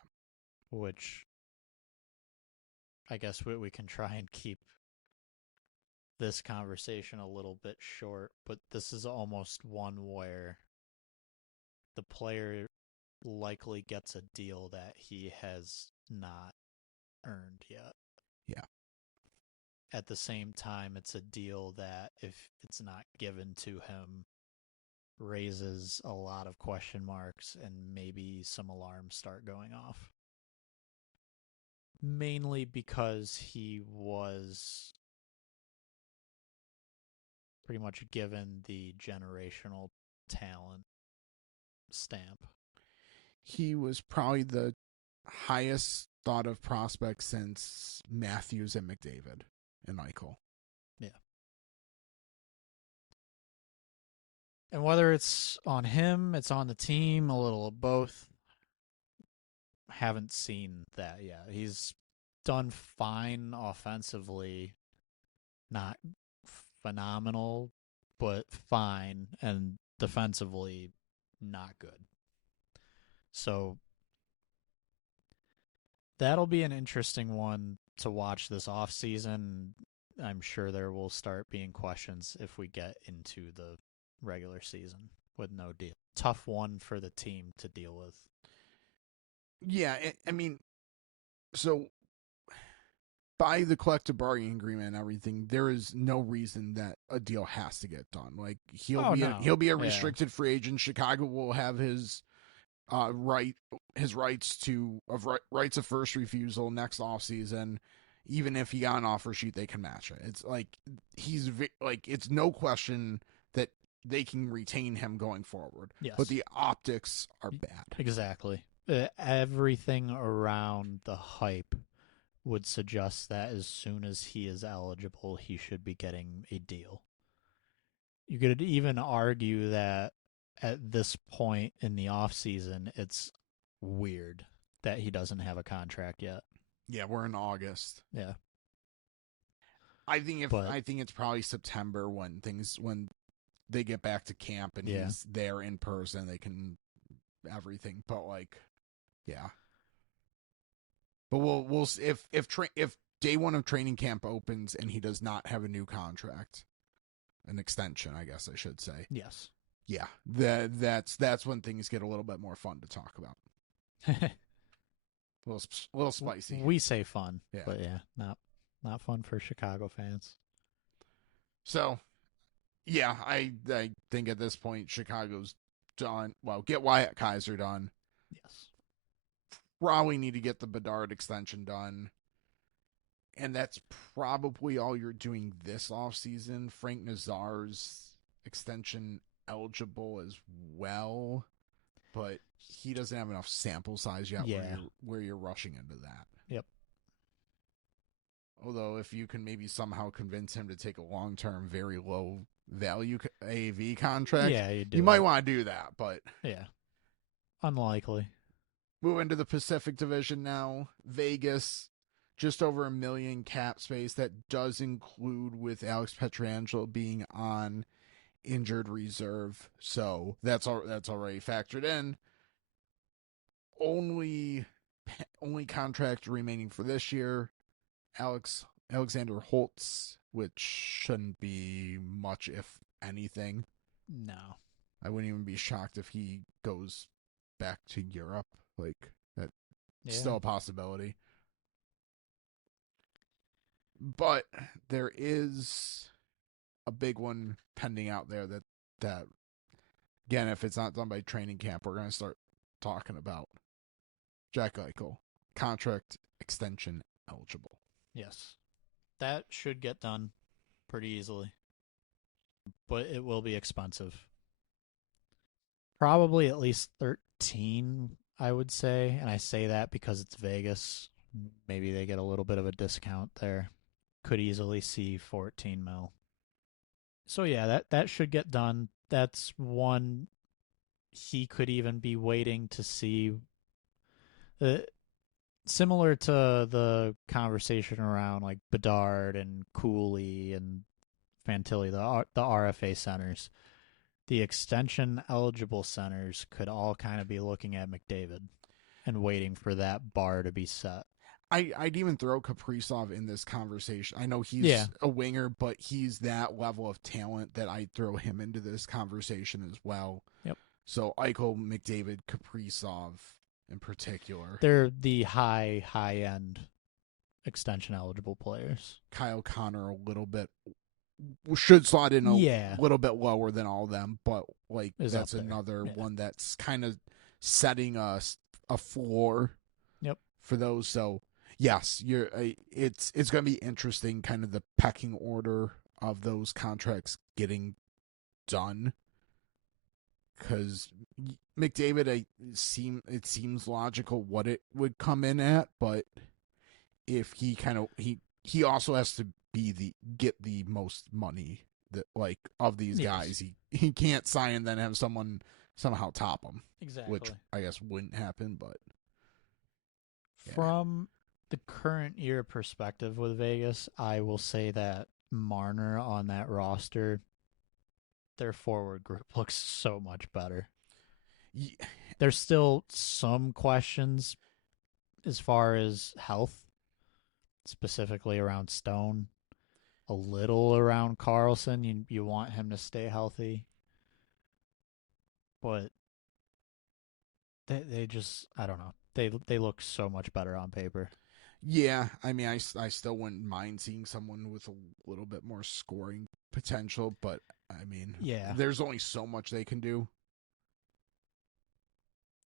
Which I guess we can try and keep this conversation a little bit short, but this is almost one where the player likely gets a deal that he has not earned yet. Yeah. At the same time, it's a deal that, if it's not given to him, raises a lot of question marks and maybe some alarms start going off. Mainly because he was pretty much given the generational talent stamp. He was probably the highest thought of prospect since Matthews and McDavid and Eichel. Yeah. And whether it's on him, it's on the team, a little of both, haven't seen that yet. He's done fine offensively, not phenomenal, but fine, and defensively, not good. So that'll be an interesting one to watch this offseason. I'm sure there will start being questions if we get into the regular season with no deal. Tough one for the team to deal with. Yeah, I mean, so by the collective bargaining agreement and everything, there is no reason that a deal has to get done. Like he'll be a restricted free agent. Chicago will have his rights of first refusal next offseason. Even if he got an offer sheet, they can match it. It's like it's no question that they can retain him going forward. Yes. But the optics are bad. Exactly. Everything around the hype would suggest that as soon as he is eligible, he should be getting a deal. You could even argue that at this point in the offseason, it's weird that he doesn't have a contract yet. Yeah, we're in August. Yeah. I think it's probably September when they get back to camp and he's there in person, they can everything. But yeah. But we'll if day one of training camp opens and he does not have a new contract, an extension, I guess I should say. Yes. Yeah, that's when things get a little bit more fun to talk about. a little spicy. We say fun, but not fun for Chicago fans. So, yeah, I think at this point Chicago's done. Well, get Wyatt Kaiser done. Yes. Probably need to get the Bedard extension done. And that's probably all you're doing this offseason. Frank Nazar's extension eligible as well, but he doesn't have enough sample size yet where you're rushing into that. Yep. Although if you can maybe somehow convince him to take a long-term, very low value AAV contract, you might want to do that, but yeah, unlikely. Moving to the Pacific Division now, Vegas, just over $1 million cap space. That does include with Alex Pietrangelo being on injured reserve, so that's already factored in. Only contract remaining for this year, Alexander Holtz, which shouldn't be much, if anything. No, I wouldn't even be shocked if he goes back to Europe. That's still a possibility. But there is a big one pending out there that again, if it's not done by training camp, we're going to start talking about. Jack Eichel, contract extension eligible. Yes. That should get done pretty easily. But it will be expensive. Probably at least 13, I would say. And I say that because it's Vegas. Maybe they get a little bit of a discount there. Could easily see 14 mil. So yeah, that should get done. That's one he could even be waiting to see. similar to the conversation around like Bedard and Cooley and Fantilli, the RFA centers, the extension eligible centers could all kind of be looking at McDavid and waiting for that bar to be set. I'd even throw Kaprizov in this conversation. I know Yeah. he's a winger, but he's that level of talent that I'd throw him into this conversation as well. Yep. So Eichel, McDavid, Kaprizov in particular. They're the high end extension eligible players. Kyle Connor a little bit should slot in a Yeah. little bit lower than all of them, but like Is that's up there. another Yeah. one that's kind of setting a floor. Yep. For those. So yes, it's going to be interesting, kind of the pecking order of those contracts getting done. Because McDavid, it seems logical what it would come in at, but if he also has to get the most money that like of these guys. He can't sign and then have someone somehow top him. Exactly. Which I guess wouldn't happen, but yeah. From the current year perspective with Vegas, I will say that Marner on that roster, their forward group looks so much better. Yeah. There's still some questions as far as health, specifically around Stone, a little around Carlson. You want him to stay healthy, but they just, I don't know. They look so much better on paper. Yeah, I mean, I still wouldn't mind seeing someone with a little bit more scoring potential, but I mean, there's only so much they can do.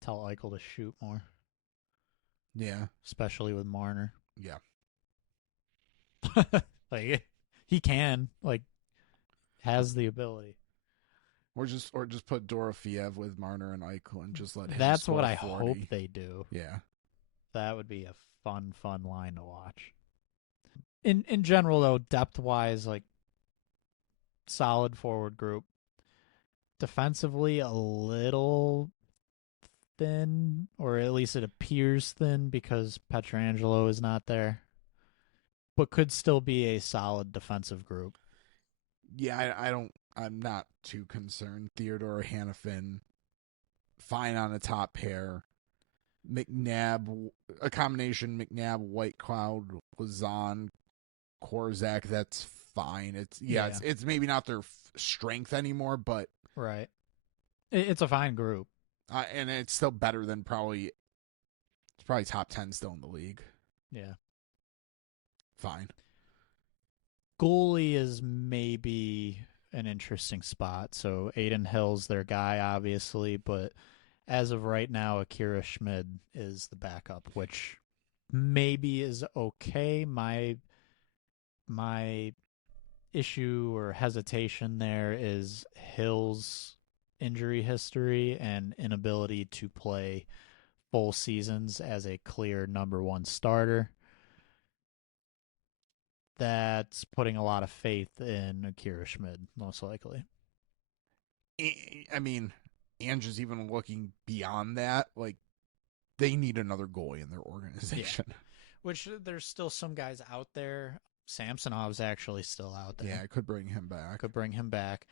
Tell Eichel to shoot more. Yeah. Especially with Marner. Yeah. Like, he can, like, has the ability. Or just put Dorofeev with Marner and Eichel and just let him That's score what I 40. hope they do. Yeah. That would be a fun line to watch. In general, though, depth-wise, like, solid forward group. Defensively, a little thin, or at least it appears thin because Pietrangelo is not there, but could still be a solid defensive group. Yeah, I'm not too concerned. Theodore Hannafin, fine on a top pair. McNabb, a combination McNabb, White Cloud, Lazan, Korzak, that's fine. It's maybe not their strength anymore, but right. It's a fine group. And it's still better than probably top 10 still in the league. Yeah. Fine. Goalie is maybe an interesting spot. So Aiden Hill's their guy, obviously, but as of right now, Akira Schmid is the backup, which maybe is okay. My issue or hesitation there is Hill's injury history and inability to play full seasons as a clear number one starter. That's putting a lot of faith in Akira Schmid, most likely. I mean, Ange's even looking beyond that. Like, they need another goalie in their organization. Yeah. Which there's still some guys out there. Samsonov's actually still out there. Yeah, I could bring him back.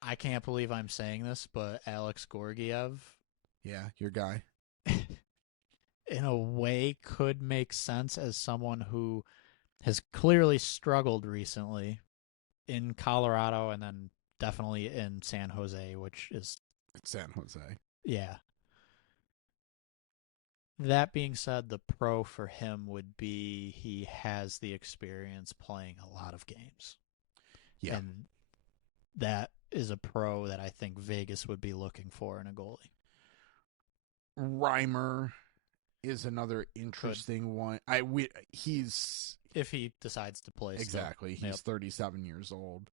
I can't believe I'm saying this, but Alex Gorgiev. Yeah, your guy. In a way, could make sense as someone who has clearly struggled recently in Colorado and then definitely in San Jose, which is... San Jose. Yeah. That being said, the pro for him would be he has the experience playing a lot of games. Yeah. And that is a pro that I think Vegas would be looking for in a goalie. Reimer is another interesting one. He's if he decides to play. Exactly. Still. He's 37 years old.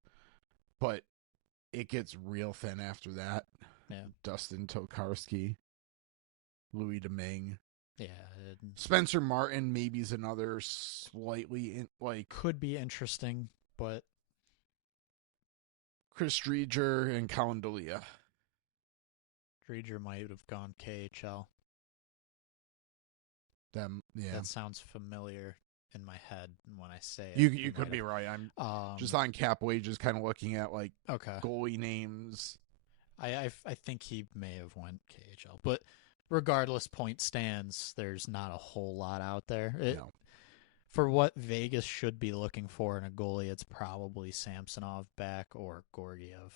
But it gets real thin after that. Yeah. Dustin Tokarski, Louis Domingue. Yeah. Spencer Martin maybe is another slightly could be interesting, but Chris Driedger and Colin Delia. Driedger might have gone KHL. Them, yeah. That sounds familiar in my head when I say it. You could be right. I'm just on cap wages, kind of looking at like Okay. goalie names. I think he may have went KHL, but regardless, point stands. There's not a whole lot out there. No. For what Vegas should be looking for in a goalie, it's probably Samsonov back or Gorgiev.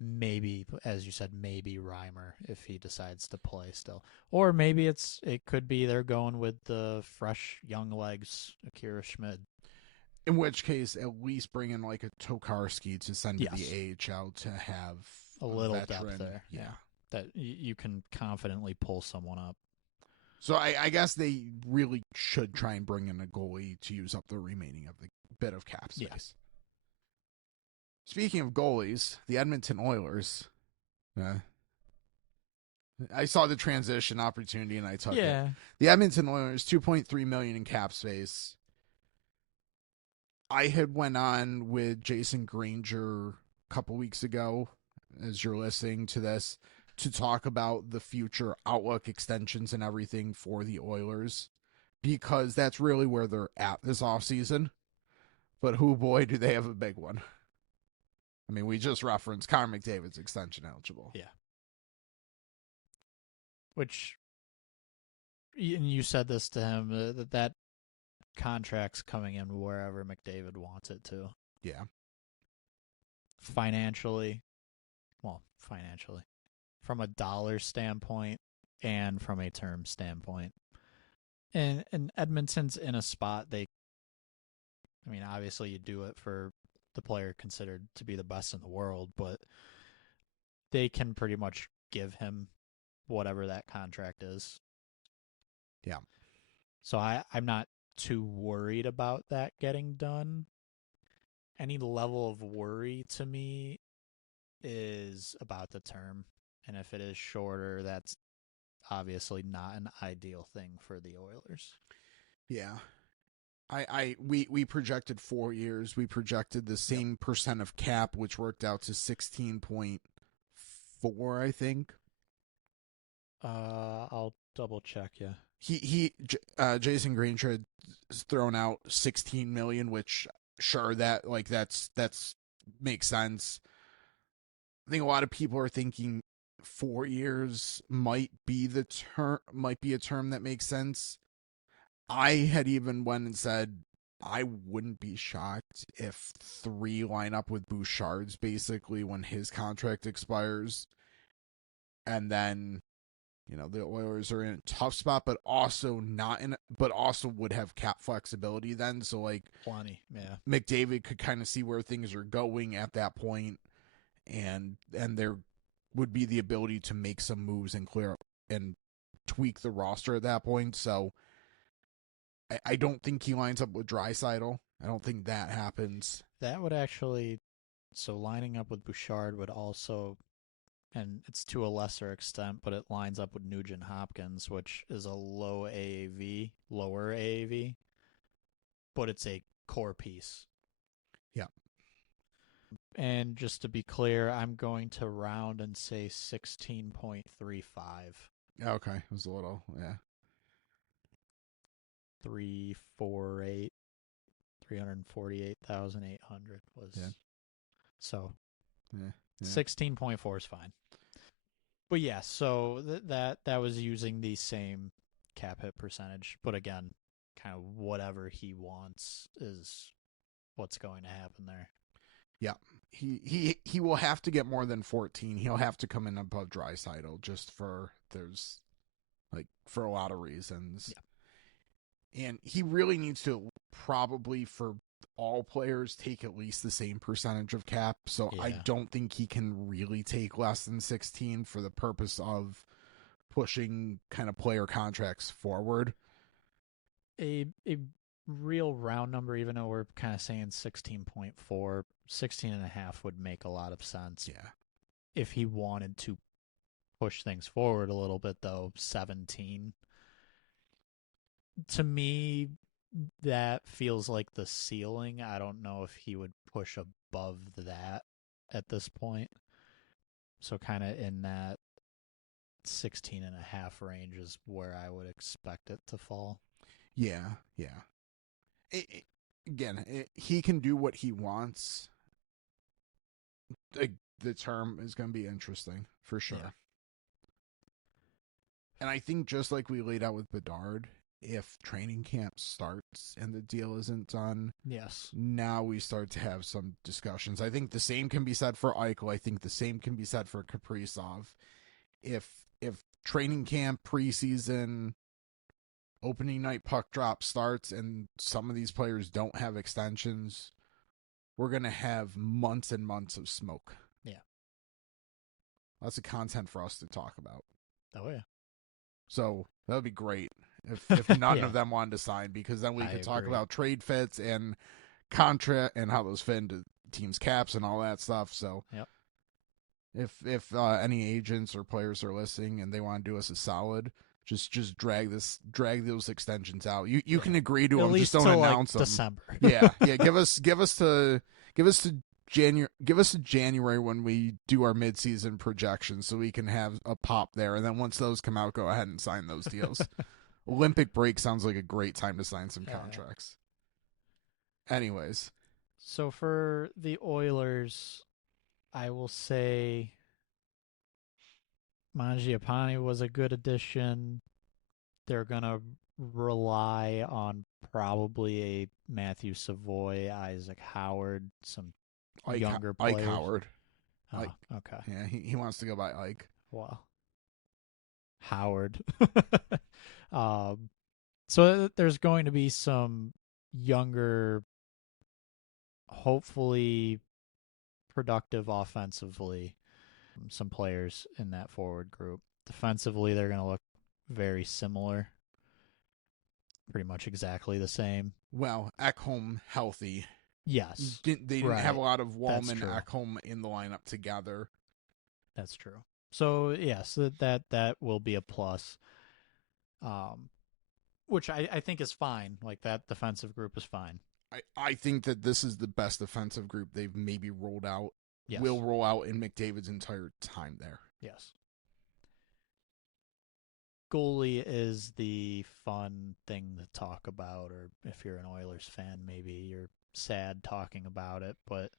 Maybe, as you said, maybe Reimer if he decides to play still, or maybe it could be they're going with the fresh young legs, Akira Schmid. In which case, at least bring in like a Tokarski to send to Yes. the AHL to have A little veteran. depth there. Yeah. That you can confidently pull someone up. So I guess they really should try and bring in a goalie to use up the remaining of the bit of cap space. Yeah. Speaking of goalies, the Edmonton Oilers. I saw the transition opportunity and I took it. The Edmonton Oilers, $2.3 million in cap space. I had went on with Jason Granger a couple weeks ago, as you're listening to this, to talk about the future outlook, extensions, and everything for the Oilers, because that's really where they're at this offseason. But who boy, do they have a big one. I mean, we just referenced Connor McDavid's extension eligible. Yeah. Which, and you said this to him, that contract's coming in wherever McDavid wants it to. Yeah. Financially, from a dollar standpoint and from a term standpoint. And Edmonton's in a spot obviously you do it for the player considered to be the best in the world, but they can pretty much give him whatever that contract is. Yeah. So I'm not too worried about that getting done. Any level of worry to me is about the term. And if it is shorter, that's obviously not an ideal thing for the Oilers. Yeah. We projected 4 years. We projected the same percent of cap, which worked out to 16.4, I think. I'll double check. Yeah. Jason Granger has thrown out 16 million, which sure that's makes sense. I think a lot of people are thinking 4 years might be a term that makes sense. I had even went and said I wouldn't be shocked if 3 line up with Bouchard's basically when his contract expires. And then, the Oilers are in a tough spot, but also would have cap flexibility then. So like plenty, yeah. McDavid could kind of see where things are going at that point, and there would be the ability to make some moves and clear and tweak the roster at that point. So I don't think he lines up with Draisaitl. I don't think that happens. That would actually, so lining up with Bouchard would also, and it's to a lesser extent, but it lines up with Nugent Hopkins, which is a lower AAV, but it's a core piece. Yeah. And just to be clear, I'm going to round and say 16.35. Okay, it was a little, yeah. 348,800 was. Yeah. So, yeah. 16.4 is fine. But yeah, so that was using the same cap hit percentage, but again, kind of whatever he wants is what's going to happen there. Yeah. He will have to get more than 14. He'll have to come in above Draisaitl just for a lot of reasons. Yeah. And he really needs to probably, for all players, take at least the same percentage of cap. So I don't think he can really take less than 16 for the purpose of pushing kind of player contracts forward. A real round number, even though we're kind of saying 16.4, 16.5 would make a lot of sense. Yeah. If he wanted to push things forward a little bit, though, 17. To me, that feels like the ceiling. I don't know if he would push above that at this point. So kind of in that 16.5 range is where I would expect it to fall. Yeah. He can do what he wants. The term is going to be interesting for sure. Yeah. And I think just like we laid out with Bedard, if training camp starts and the deal isn't done, Yes. now we start to have some discussions. I think the same can be said for Eichel. I think the same can be said for Kaprizov. If training camp, preseason, opening night puck drop starts and some of these players don't have extensions, we're going to have months and months of smoke. Yeah. Lots of content for us to talk about. Oh, yeah. So that would be great if none Yeah. of them wanted to sign, because then we could talk agree. about trade fits and contract and how those fit into teams' caps and all that stuff. So Yep. if any agents or players are listening and they want to do us a solid, just drag those extensions out. You can agree to At them, least just don't till, announce them. December. yeah. Give us to January when we do our midseason projections, so we can have a pop there. And then once those come out, go ahead and sign those deals. Olympic break sounds like a great time to sign some contracts. Anyways, so for the Oilers, I will say Mangiapane was a good addition. They're going to rely on probably a Matthew Savoy, Isaac Howard, some younger players. Ike Howard. Oh, Ike. okay. Yeah, he wants to go by Ike. Well, Howard. So there's going to be some younger, hopefully productive offensively, some players in that forward group. Defensively, they're going to look very similar. Pretty much exactly the same. Well, Ekholm healthy. Yes. They didn't have a lot of Wallman, Ekholm in the lineup together. That's true. So, yes, that will be a plus. Which I think is fine. Like, that defensive group is fine. I think that this is the best defensive group they've maybe rolled out. Yes. Will roll out in McDavid's entire time there. Yes. Goalie is the fun thing to talk about, or if you're an Oilers fan, maybe you're sad talking about it, but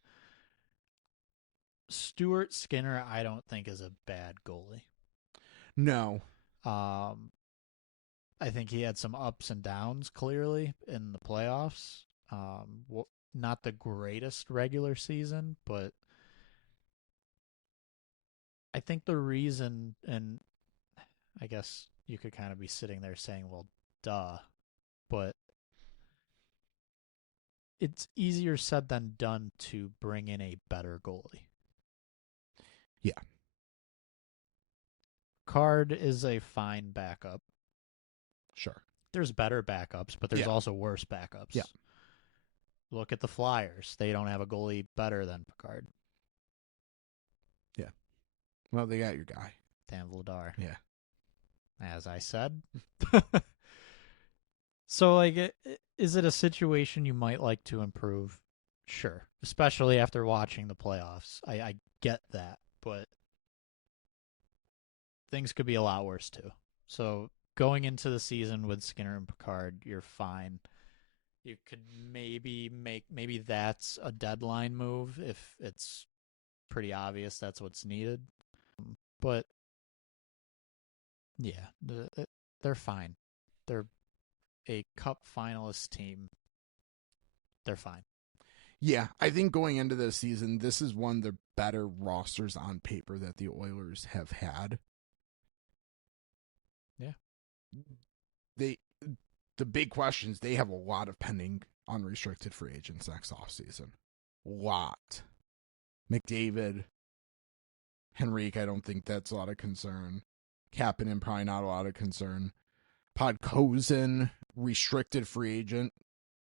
Stuart Skinner, I don't think is a bad goalie. No. I think he had some ups and downs, clearly, in the playoffs. Not the greatest regular season, but I think the reason, and I guess you could kind of be sitting there saying, well, duh, but it's easier said than done to bring in a better goalie. Yeah. Card is a fine backup. Sure. There's better backups, but there's also worse backups. Yeah. Look at the Flyers. They don't have a goalie better than Picard. Yeah. Well, they got your guy. Dan Vladar. Yeah. As I said. So, is it a situation you might like to improve? Sure. Especially after watching the playoffs. I get that, but things could be a lot worse too. So, going into the season with Skinner and Picard, you're fine. You could maybe that's a deadline move if it's pretty obvious that's what's needed. But yeah, they're fine. They're a cup finalist team. They're fine. Yeah, I think going into the season, this is one of the better rosters on paper that the Oilers have had. Yeah. The big questions, they have a lot of pending unrestricted free agents next offseason. Lot. McDavid, Henrique, I don't think that's a lot of concern. Kapanen, probably not a lot of concern. Podkolzin, restricted free agent,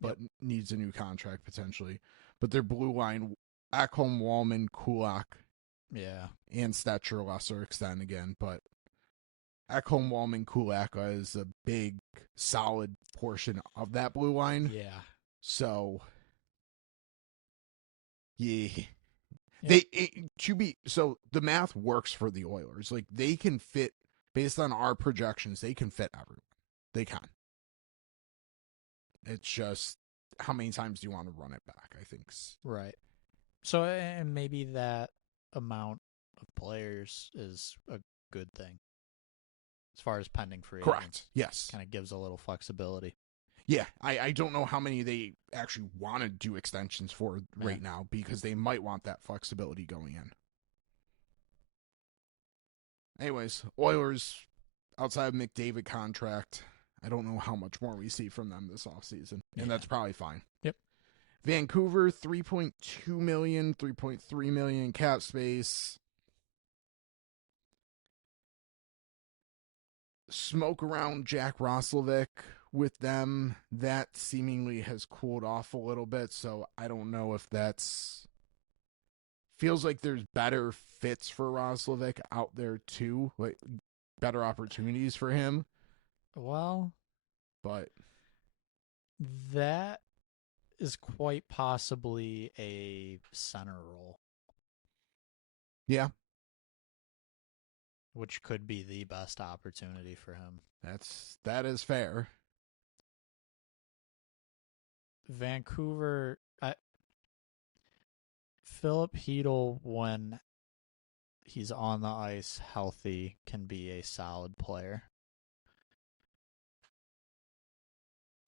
but needs a new contract potentially. But their blue line, Ekholm, Wallman, Kulak, and Stetcher, lesser extent again, but Ekholm, Wallman, Kulak is a big, solid portion of that blue line. Yeah. So, yeah. Yep. So the math works for the Oilers. Like, they can fit based on our projections, they can fit everyone. They can. It's just how many times do you want to run it back, I think. Right. So, and maybe that amount of players is a good thing as far as pending free agents. Correct. Yes. Kind of gives a little flexibility. Yeah, I don't know how many they actually want to do extensions for right now because they might want that flexibility going in. Anyways, Oilers, outside of McDavid contract, I don't know how much more we see from them this offseason, and that's probably fine. Yep. Vancouver, $3.2 million, $3.3 million cap space. Smoke around Jack Roslovic with them. That seemingly has cooled off a little bit, so I don't know if that's... Feels like there's better fits for Roslovic out there too, like better opportunities for him. Well, but that is quite possibly a center role. Yeah. Which could be the best opportunity for him. That is fair. Vancouver, Philip Hedl, when he's on the ice healthy, can be a solid player.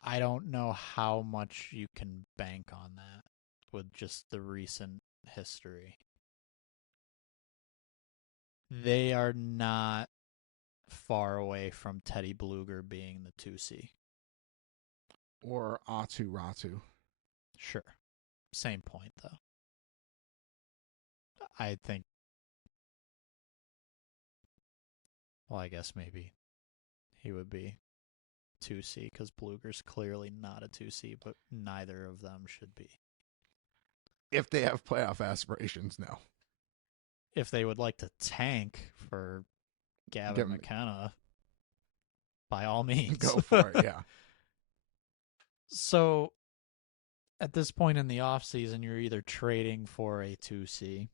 I don't know how much you can bank on that with just the recent history. They are not far away from Teddy Bluger being the 2C. Or Atu Ratu. Sure. Same point, though. I think... Well, I guess maybe he would be 2C because Bluger's clearly not a 2C, but neither of them should be. If they have playoff aspirations, no. If they would like to tank for Gavin McKenna, by all means. Go for it, yeah. So, at this point in the offseason, you're either trading for a 2C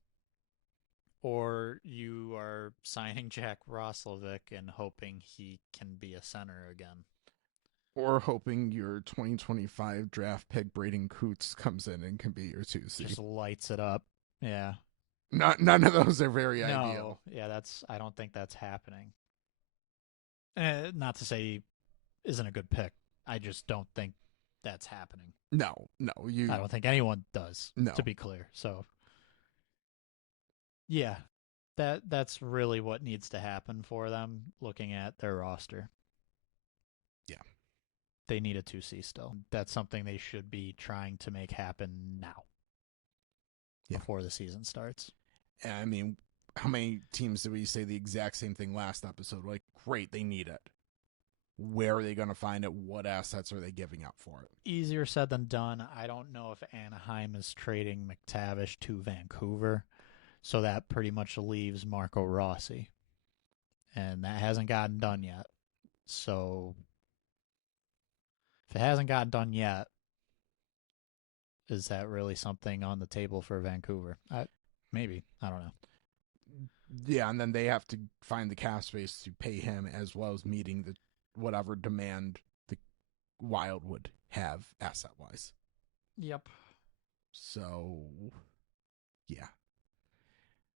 or you are signing Jack Roslovic and hoping he can be a center again. Or hoping your 2025 draft pick Braden Coots comes in and can be your 2C. Just lights it up. Yeah. None of those are very ideal. Yeah, I don't think that's happening. Not to say he isn't a good pick. I just don't think that's happening. No. I don't think anyone does, to be clear. So, yeah, that's really what needs to happen for them looking at their roster. Yeah. They need a 2C still. That's something they should be trying to make happen now. Yeah. Before the season starts. I mean, how many teams did we say the exact same thing last episode? Like, great, they need it. Where are they going to find it? What assets are they giving up for it? Easier said than done. I don't know if Anaheim is trading McTavish to Vancouver. So that pretty much leaves Marco Rossi. And that hasn't gotten done yet. So if it hasn't gotten done yet, is that really something on the table for Vancouver? Maybe. I don't know. Yeah, and then they have to find the cap space to pay him as well as meeting the whatever demand the Wild would have asset-wise. Yep. So, yeah.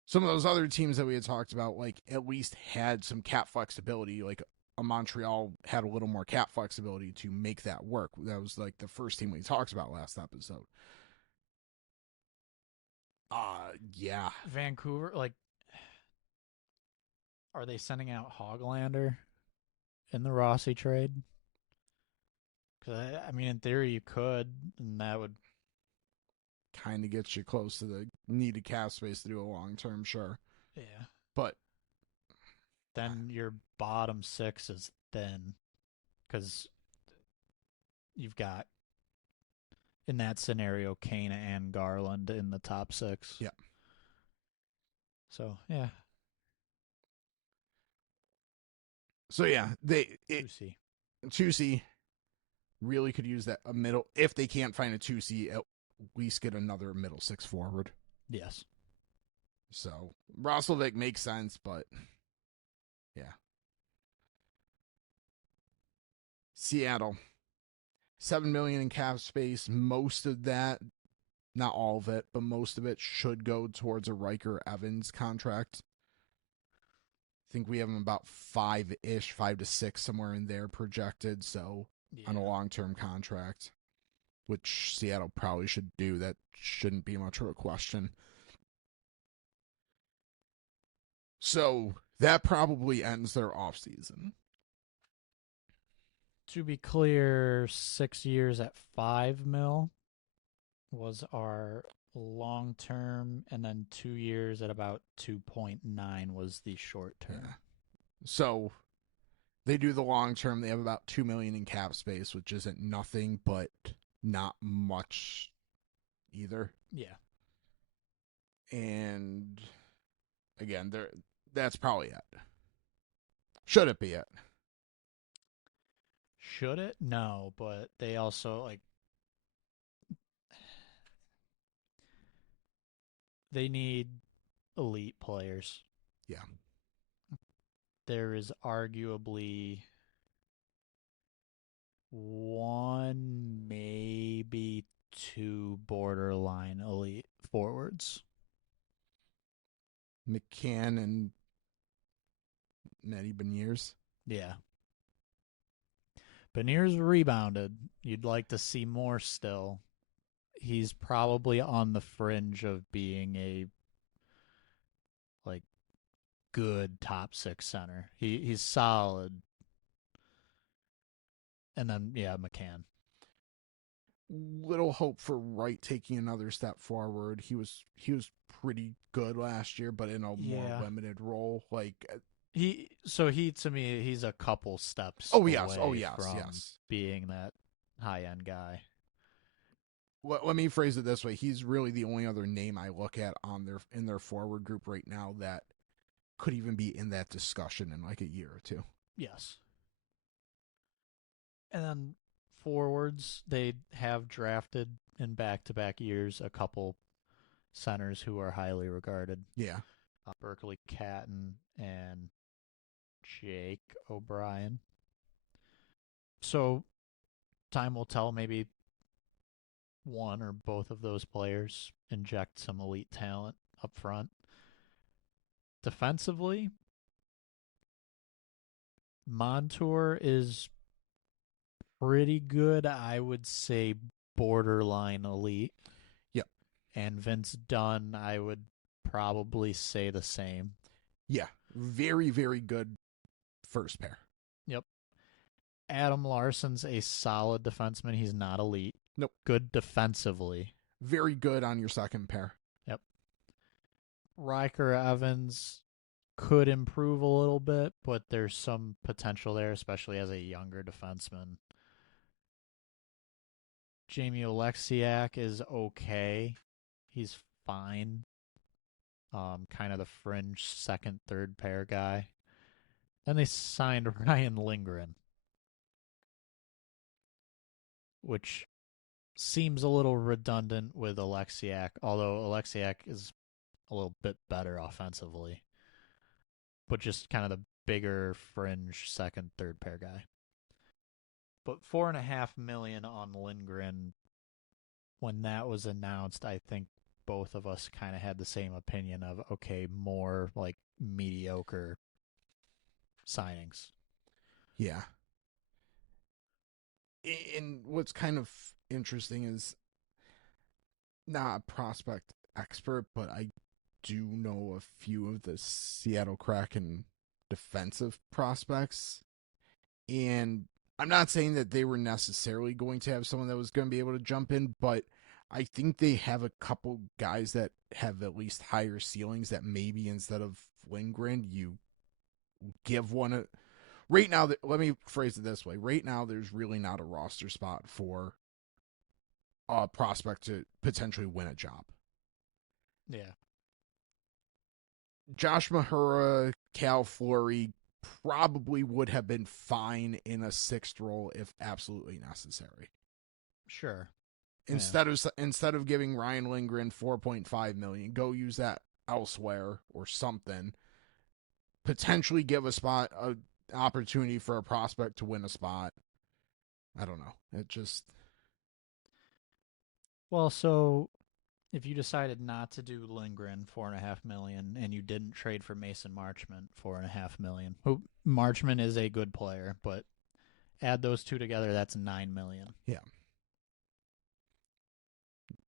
Some of those other teams that we had talked about, like, at least had some cap flexibility. Like, Montreal had a little more cap flexibility to make that work. That was, like, the first team we talked about last episode. Yeah. Vancouver, like, are they sending out Hoglander in the Rossi trade? Because, I mean, in theory, you could, and that would kind of get you close to the needed cap space to do a long-term, sure. Yeah. But then your bottom six is thin because you've got, in that scenario, Kane and Garland in the top six. Yeah. So, yeah. So, yeah, 2C really could use that a middle. If they can't find a 2C, at least get another middle six forward. Yes. So, Roslovic makes sense, but yeah. Seattle, 7 million in cap space. Most of that, not all of it, but most of it should go towards a Riker Evans contract. I think we have him about 5-ish, 5 to 6, somewhere in there projected. So on a Yeah. long-term contract, which Seattle probably should do. That shouldn't be much of a question. So that probably ends their offseason. To be clear, 6 years at 5 mil was our long term, and then 2 years at about 2.9 was the short term. Yeah. So they do the long term. They have about 2 million in cap space, which isn't nothing, but not much either. Yeah. And again, that's probably it. Should it be it? Should it? No, but they also like they need elite players. Yeah. There is arguably one, maybe two borderline elite forwards. McCann and Matty Beniers. Yeah. Beniers rebounded. You'd like to see more still. He's probably on the fringe of being a like good top six center. He's solid. And then McCann. Little hope for Wright taking another step forward. He was pretty good last year, but in a more limited role. Like he to me he's a couple steps oh yes, from yes, being that high end guy. Let me phrase it this way: he's really the only other name I look at in their forward group right now that could even be in that discussion in like a year or two. Yes. And then forwards, they have drafted in back-to-back years a couple centers who are highly regarded. Yeah. Berkeley Catton and Jake O'Brien. So time will tell. Maybe one or both of those players inject some elite talent up front. Defensively, Montour is pretty good. I would say borderline elite. Yep. And Vince Dunn, I would probably say the same. Yeah. Very, very good first pair. Yep. Adam Larson's a solid defenseman. He's not elite. Nope. Good defensively. Very good on your second pair. Yep. Riker Evans could improve a little bit, but there's some potential there, especially as a younger defenseman. Jamie Oleksiak is okay. He's fine. Kind of the fringe second, third pair guy. Then they signed Ryan Lindgren, which seems a little redundant with Oleksiak, although Oleksiak is a little bit better offensively, but just kind of the bigger fringe second, third pair guy. But $4.5 million on Lindgren, when that was announced, I think both of us kind of had the same opinion of, okay, more like mediocre signings. Yeah. And what's kind of interesting is, not a prospect expert, but I do know a few of the Seattle Kraken defensive prospects. And I'm not saying that they were necessarily going to have someone that was going to be able to jump in, but I think they have a couple guys that have at least higher ceilings that maybe instead of Lindgren, you give one a. Right now, let me phrase it this way. Right now, there's really not a roster spot for a prospect to potentially win a job. Yeah. Josh Mahura, Cal Fleury probably would have been fine in a sixth role if absolutely necessary. Sure. Instead of giving Ryan Lindgren $4.5 million, go use that elsewhere or something. Potentially give a spot, an opportunity for a prospect to win a spot. I don't know. It just Well, so if you decided not to do Lindgren $4.5 million and you didn't trade for Mason Marchment $4.5 million, who Marchment is a good player, but add those two together, that's $9 million. yeah.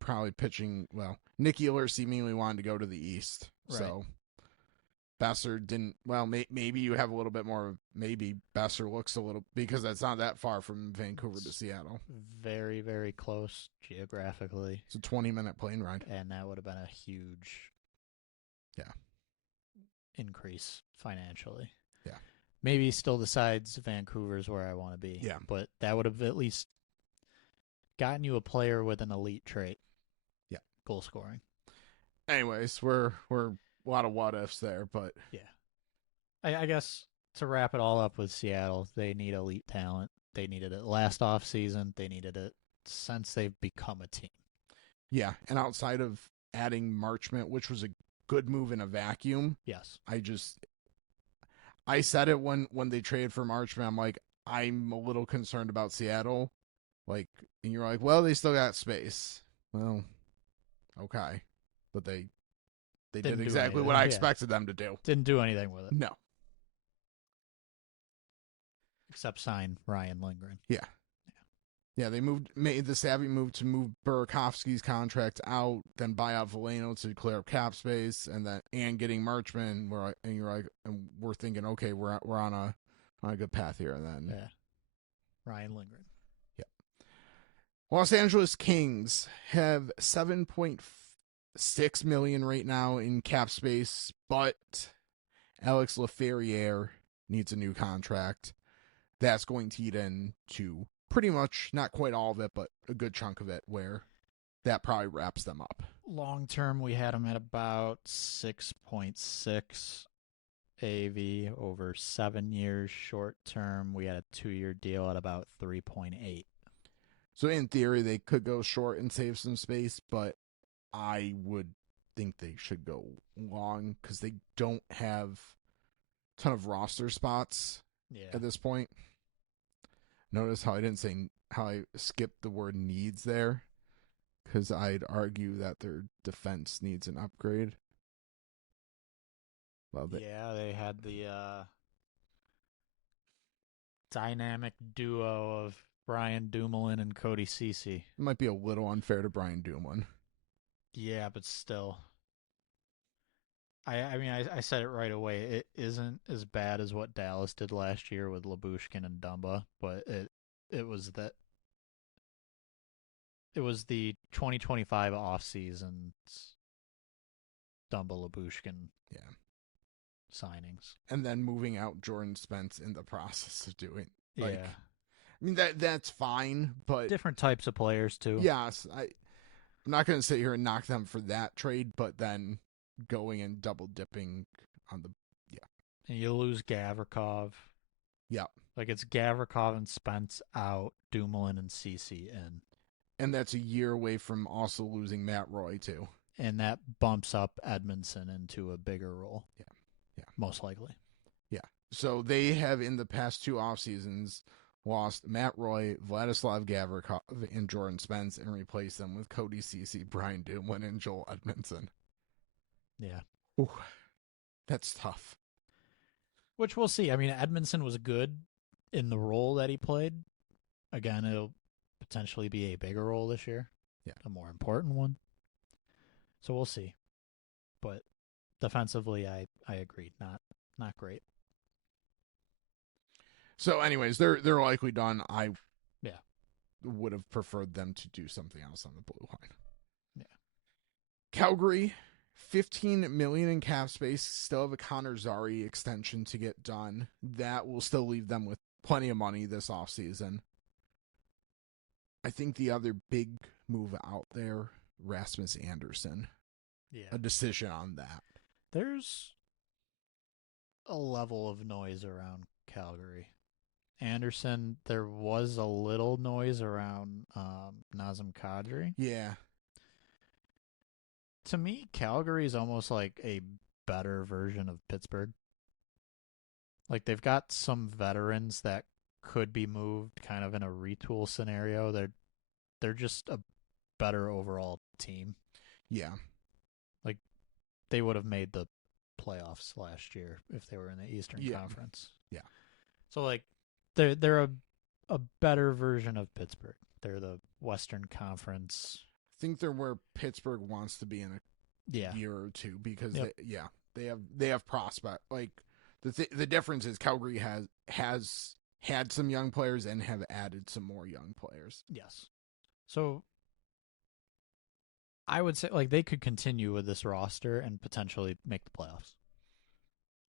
Probably pitching well. Nick Ehlers seemingly wanted to go to the East, Right. so Besser didn't. Well, maybe you have a little bit more. Maybe Besser looks a little because that's not that far from Vancouver to Seattle. Very, very close geographically. It's a 20-minute plane ride, and that would have been a huge increase financially. Yeah. Maybe he still decides Vancouver's where I want to be. Yeah. But that would have at least gotten you a player with an elite trait. Yeah. Goal scoring. Anyways, we're a lot of what ifs there, but yeah. I guess to wrap it all up with Seattle, they need elite talent. They needed it last offseason. They needed it since they've become a team. Yeah, and outside of adding Marchment, which was a good move in a vacuum. Yes. I said it when they traded for Marchment. I'm like, I'm a little concerned about Seattle. Like, and you're like, well, they still got space. Well, okay, but they did exactly what I expected them to do. Didn't do anything with it. No. Except sign Ryan Lindgren. Yeah, they made the savvy move to move Burakovsky's contract out, then buy out Veleno to clear up cap space, and getting Marchman. And we're thinking, okay, we're on a good path here. And then Ryan Lindgren. Yeah. Los Angeles Kings have $7.6 million right now in cap space, but Alex Laferriere needs a new contract. That's going to eat into pretty much, not quite all of it, but a good chunk of it, where that probably wraps them up. Long term, we had them at about 6.6 AV over 7 years. Short term, we had a 2-year deal at about 3.8. So in theory, they could go short and save some space, but I would think they should go long because they don't have a ton of roster spots at this point. Notice how I skipped the word needs there, because I'd argue that their defense needs an upgrade. They had the dynamic duo of Brian Dumoulin and Cody Ceci. It might be a little unfair to Brian Dumoulin. Yeah, but still. I said it right away. It isn't as bad as what Dallas did last year with Lyubushkin and Dumba, but it was the 2025 offseason Dumba Lyubushkin signings. And then moving out Jordan Spence in the process of doing. I mean, that's fine, but different types of players too. Yes, I'm not going to sit here and knock them for that trade, but then going and double dipping on the and you lose Gavrikov. Yeah, like it's Gavrikov and Spence out, Dumoulin and Ceci in, and that's a year away from also losing Matt Roy too. And that bumps up Edmondson into a bigger role. Yeah, most likely. Yeah, so they have in the past 2 off seasons lost Matt Roy, Vladislav Gavrikov, and Jordan Spence, and replaced them with Cody Ceci, Brian Dumoulin, and Joel Edmondson. Yeah. Ooh, that's tough. Which we'll see. I mean, Edmondson was good in the role that he played. Again, it'll potentially be a bigger role this year. Yeah. A more important one. So we'll see. But defensively, I agree. Not great. So anyways, they're likely done. I would have preferred them to do something else on the blue line. Yeah. Calgary, $15 million in cap space, still have a Connor Zary extension to get done. That will still leave them with plenty of money this offseason. I think the other big move out there, Rasmus Anderson. Yeah. A decision on that. There's a level of noise around Calgary. Anderson, there was a little noise around Nazem Kadri. Yeah. To me, Calgary is almost like a better version of Pittsburgh. Like, they've got some veterans that could be moved kind of in a retool scenario. They're just a better overall team. Yeah. Like they would have made the playoffs last year if they were in the Eastern Yeah. Conference. Yeah. So like they're a better version of Pittsburgh. They're the Western Conference. I think they're where Pittsburgh wants to be in a year or two because they have prospect. Like the difference is Calgary has had some young players and have added some more young players. Yes. So I would say like they could continue with this roster and potentially make the playoffs.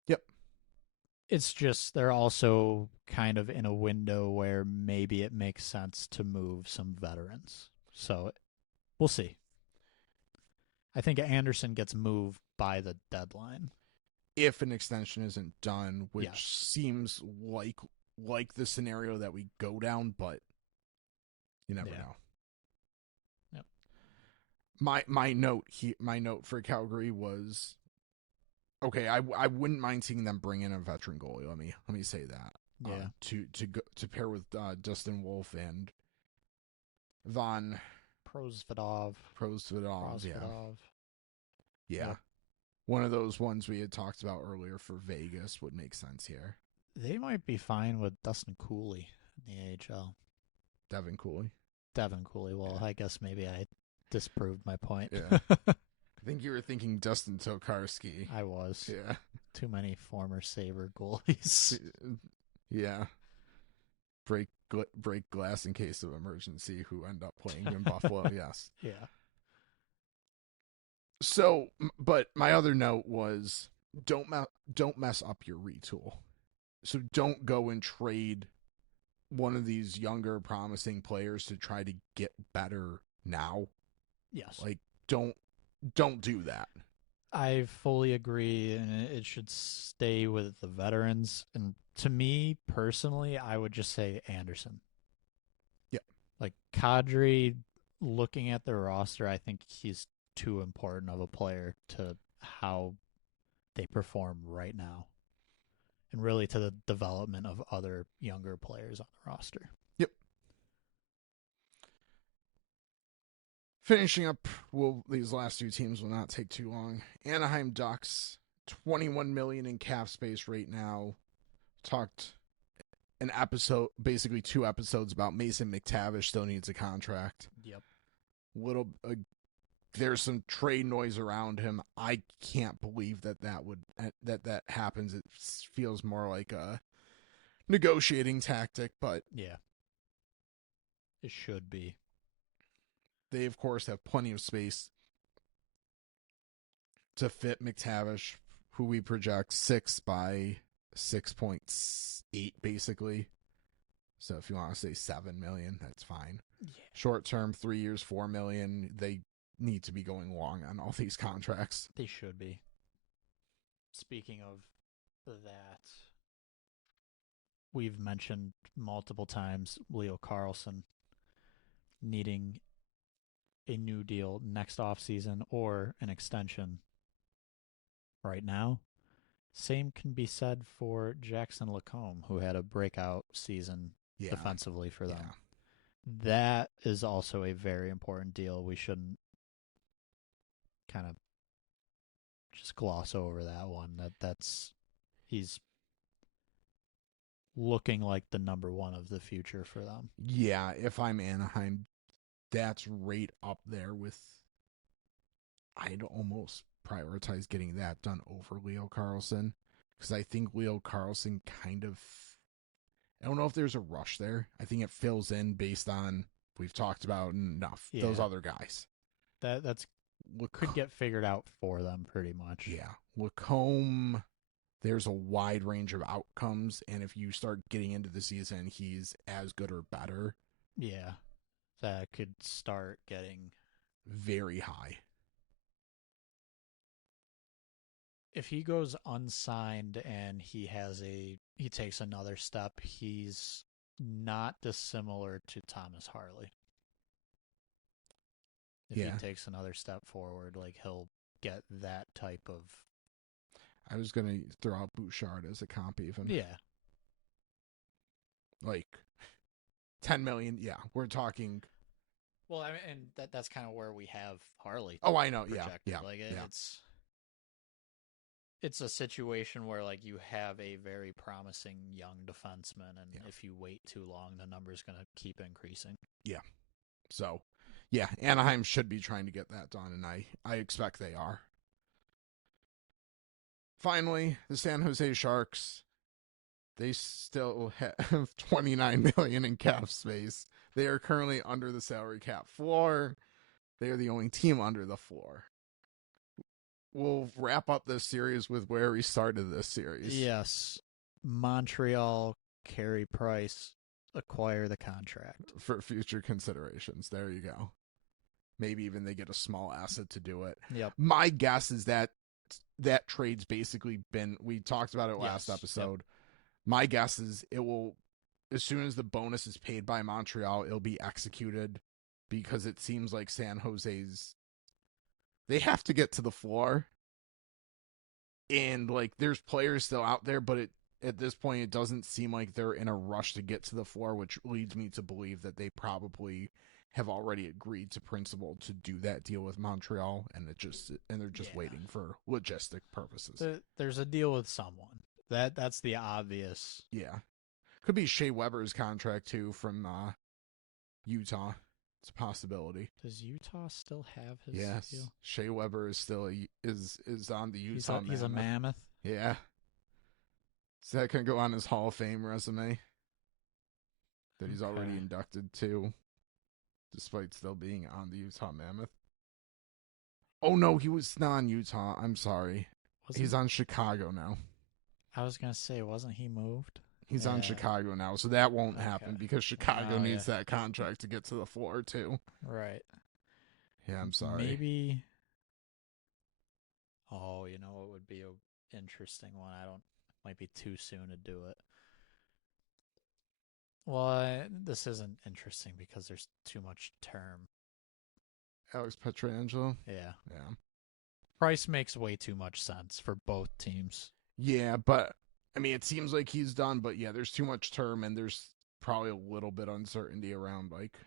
Yep. It's just they're also kind of in a window where maybe it makes sense to move some veterans. So we'll see. I think Anderson gets moved by the deadline. If an extension isn't done, which Yes. seems like the scenario that we go down, but you never know. Yep. My note for Calgary was okay. I wouldn't mind seeing them bring in a veteran goalie. Let me say that. Yeah. To pair with Dustin Wolf and Von Prosvedov. Yeah. Yep. One of those ones we had talked about earlier for Vegas would make sense here. They might be fine with Dustin Cooley in the AHL. Devin Cooley. Well, yeah. I guess maybe I disproved my point. Yeah. I think you were thinking Dustin Tokarski. I was. Yeah. Too many former Sabre goalies. Yeah. Break glass in case of emergency who end up playing in Buffalo. Yes. Yeah. So, but my other note was don't mess up your retool. So don't go and trade one of these younger promising players to try to get better now. Yes. Like don't do that. I fully agree, and it should stay with the veterans. And to me personally, I would just say Anderson. Yeah. Like Kadri, looking at the roster, I think he's too important of a player to how they perform right now. And really to the development of other younger players on the roster. Yep. Finishing up, these last two teams will not take too long. Anaheim Ducks, $21 million in cap space right now. Talked an episode, basically 2 episodes about Mason McTavish still needs a contract. Yep. There's some trade noise around him. I can't believe that happens. It feels more like a negotiating tactic, but yeah, it should be. They, of course, have plenty of space to fit McTavish, who we project 6 by 6.8, basically. So if you want to say $7 million, that's fine. Yeah. Short term, 3 years, $4 million. They need to be going long on all these contracts. They should be. Speaking of that, we've mentioned multiple times Leo Carlsson needing a new deal next offseason or an extension right now. Same can be said for Jackson Lacombe, who had a breakout season defensively for them. Yeah. That is also a very important deal. We shouldn't kind of just gloss over that one. He's looking like the number one of the future for them. Yeah, if I'm Anaheim, that's right up there with. I'd almost prioritize getting that done over Leo Carlsson because I think Leo Carlsson kind of. I don't know if there's a rush there. I think it fills in based on we've talked about enough those other guys. That's could get figured out for them pretty much. Yeah, Lacombe. There's a wide range of outcomes, and if you start getting into the season, he's as good or better. Yeah, that could start getting very high. If he goes unsigned and he takes another step, he's not dissimilar to Thomas Harley. If he takes another step forward, like he'll get that type of. I was going to throw out Bouchard as a comp even. Yeah. Like 10 million. Yeah, we're talking. Well, I mean, and that's kind of where we have Harley. Oh, I know. Yeah, Projected. yeah, Like yeah. it's a situation where like you have a very promising young defenseman, and Yeah. if you wait too long, the number's going to keep increasing. Yeah. So, yeah, Anaheim should be trying to get that done, and I expect they are. Finally, the San Jose Sharks, they still have 29 million in cap space. They are currently under the salary cap floor. They are the only team under the floor. We'll wrap up this series with where we started this series. Yes. Montreal, Carey Price, acquire the contract. For future considerations. There you go. Maybe even they get a small asset to do it. Yep. My guess is that trade's basically been, we talked about it last episode. Yep. My guess is it will, as soon as the bonus is paid by Montreal, it'll be executed, because it seems like San Jose's, they have to get to the floor, and like there's players still out there, but at this point it doesn't seem like they're in a rush to get to the floor, which leads me to believe that they probably have already agreed to principle to do that deal with Montreal, and they're just waiting for logistic purposes. There's a deal with someone. That's the obvious. Yeah. Could be Shea Weber's contract too from Utah. It's a possibility. Does Utah still have his deal? Shea Weber is still is on the Utah Mammoth. He's a Mammoth? Yeah. So that can go on his Hall of Fame resume that he's already inducted to, despite still being on the Utah Mammoth. Oh, no, he was not on Utah. I'm sorry. He's on Chicago now. I was going to say, wasn't he moved? He's on Chicago now, so that won't happen, because Chicago needs that contract to get to the floor, too. Right. Yeah, I'm sorry. Maybe. Oh, you know, it would be an interesting one. Might be too soon to do it. Well, this isn't interesting because there's too much term. Alex Pietrangelo? Yeah. Yeah. Price makes way too much sense for both teams. Yeah, but, I mean, it seems like he's done, but yeah, there's too much term, and there's probably a little bit uncertainty around, like,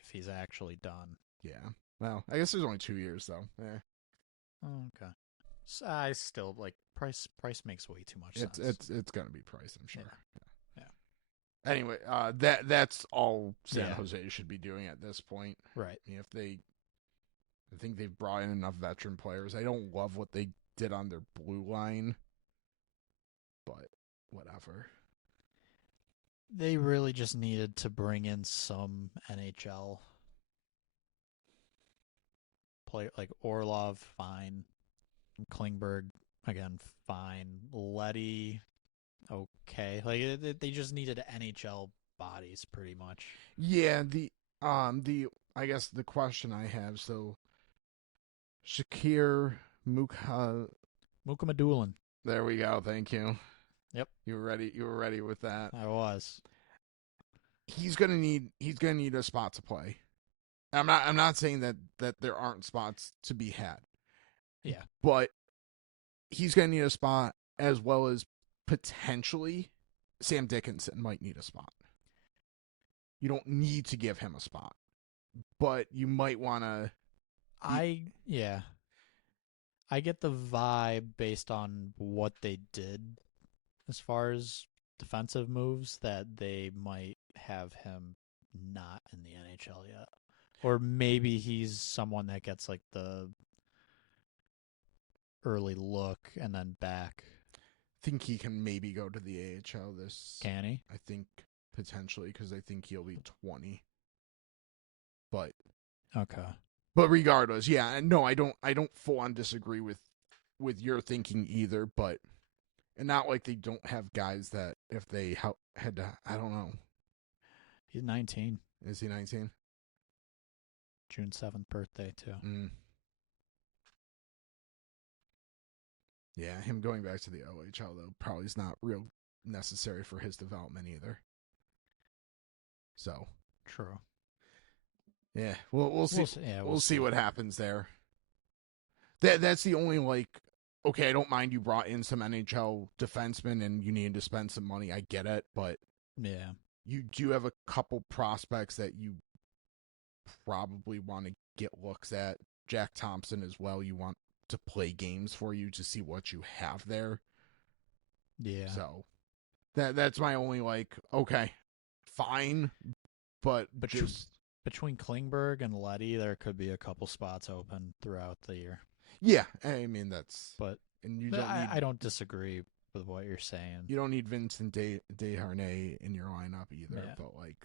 if he's actually done. Yeah. Well, I guess there's only 2 years, though. Yeah. Oh, okay. So I still, like, Price makes way too much sense. It's going to be Price, I'm sure. Yeah. Anyway, that's all San Jose should be doing at this point. Right. I mean, I think they've brought in enough veteran players. I don't love what they did on their blue line, but whatever. They really just needed to bring in some NHL player, like Orlov, fine. Klingberg, again, fine. Letty, okay. Like they just needed NHL bodies, pretty much. Yeah, I guess the question I have, so Shakir Mukhamadullin. There we go. Thank you. Yep. You were ready with that. I was. He's gonna need a spot to play. I'm not saying that there aren't spots to be had. Yeah. But he's gonna need a spot, as well as potentially Sam Dickinson might need a spot. You don't need to give him a spot, but you might want to. I get the vibe based on what they did as far as defensive moves that they might have him not in the NHL yet. Or maybe he's someone that gets like the early look and then back. I think he can maybe go to the AHL this. Can he? I think potentially, because I think he'll be 20. But okay. But regardless, yeah, no, I don't full on disagree with your thinking either, but and not like they don't have guys that if they had to, I don't know. He's 19. Is he 19? June 7th birthday too. Yeah, him going back to the OHL though probably is not real necessary for his development either. So true. Yeah, we'll see. We'll see what happens there. That's the only like. Okay, I don't mind you brought in some NHL defensemen and you needed to spend some money. I get it, but yeah, you do have a couple prospects that you probably want to get looks at. Jack Thompson as well. You want to play games for you to see what you have there. Yeah. So that's my only like, okay, fine, but just between Klingberg and Letty, there could be a couple spots open throughout the year. yeah, I mean that's But and you don't need I don't disagree with what you're saying. you don't need Vincent Desharnais in your lineup either, Yeah. but like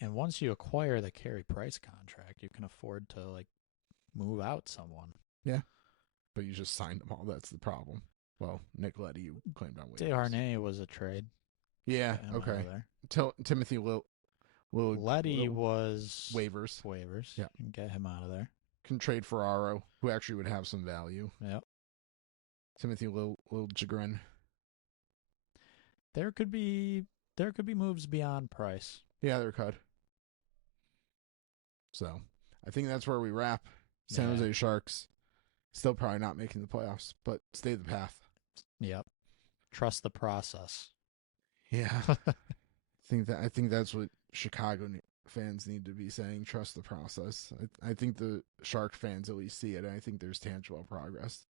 And once you acquire the Carey Price contract, you can afford to like move out someone. yeah, but you just signed them all. That's the problem. Well, Nick Letty, you claimed on waivers. Desharnais was a trade. Yeah, okay. Timothy Letty was waivers. Yeah, you can get him out of there. Can trade Ferraro, who actually would have some value. Yep. Timothy Liljegren. There could be moves beyond Price. Yeah, there could. So I think that's where we wrap. San Jose Sharks still probably not making the playoffs, but stay the path. Yep. Trust the process. Yeah. I think that's what Chicago fans need to be saying. Trust the process. I think the Shark fans at least see it. And I think there's tangible progress.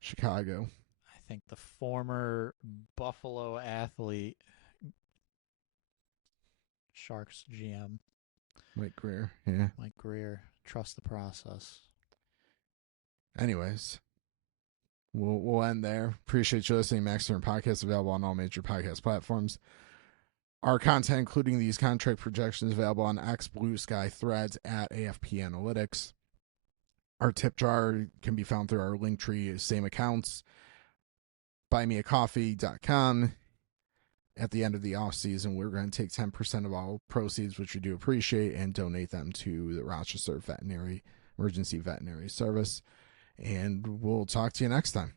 Chicago. I think the former Buffalo athlete, Sharks GM, Mike Greer. Yeah. Mike Greer. Trust the process. Anyways, we'll end there. Appreciate you listening. Max Turner Podcast available on all major podcast platforms. Our content, including these contract projections, available on X, Blue Sky, Threads, at AFP Analytics. Our tip jar can be found through our Linktree, same accounts. BuyMeACoffee.com. At the end of the offseason, we're going to take 10% of all proceeds, which we do appreciate, and donate them to the Rochester Emergency Veterinary Service. And we'll talk to you next time.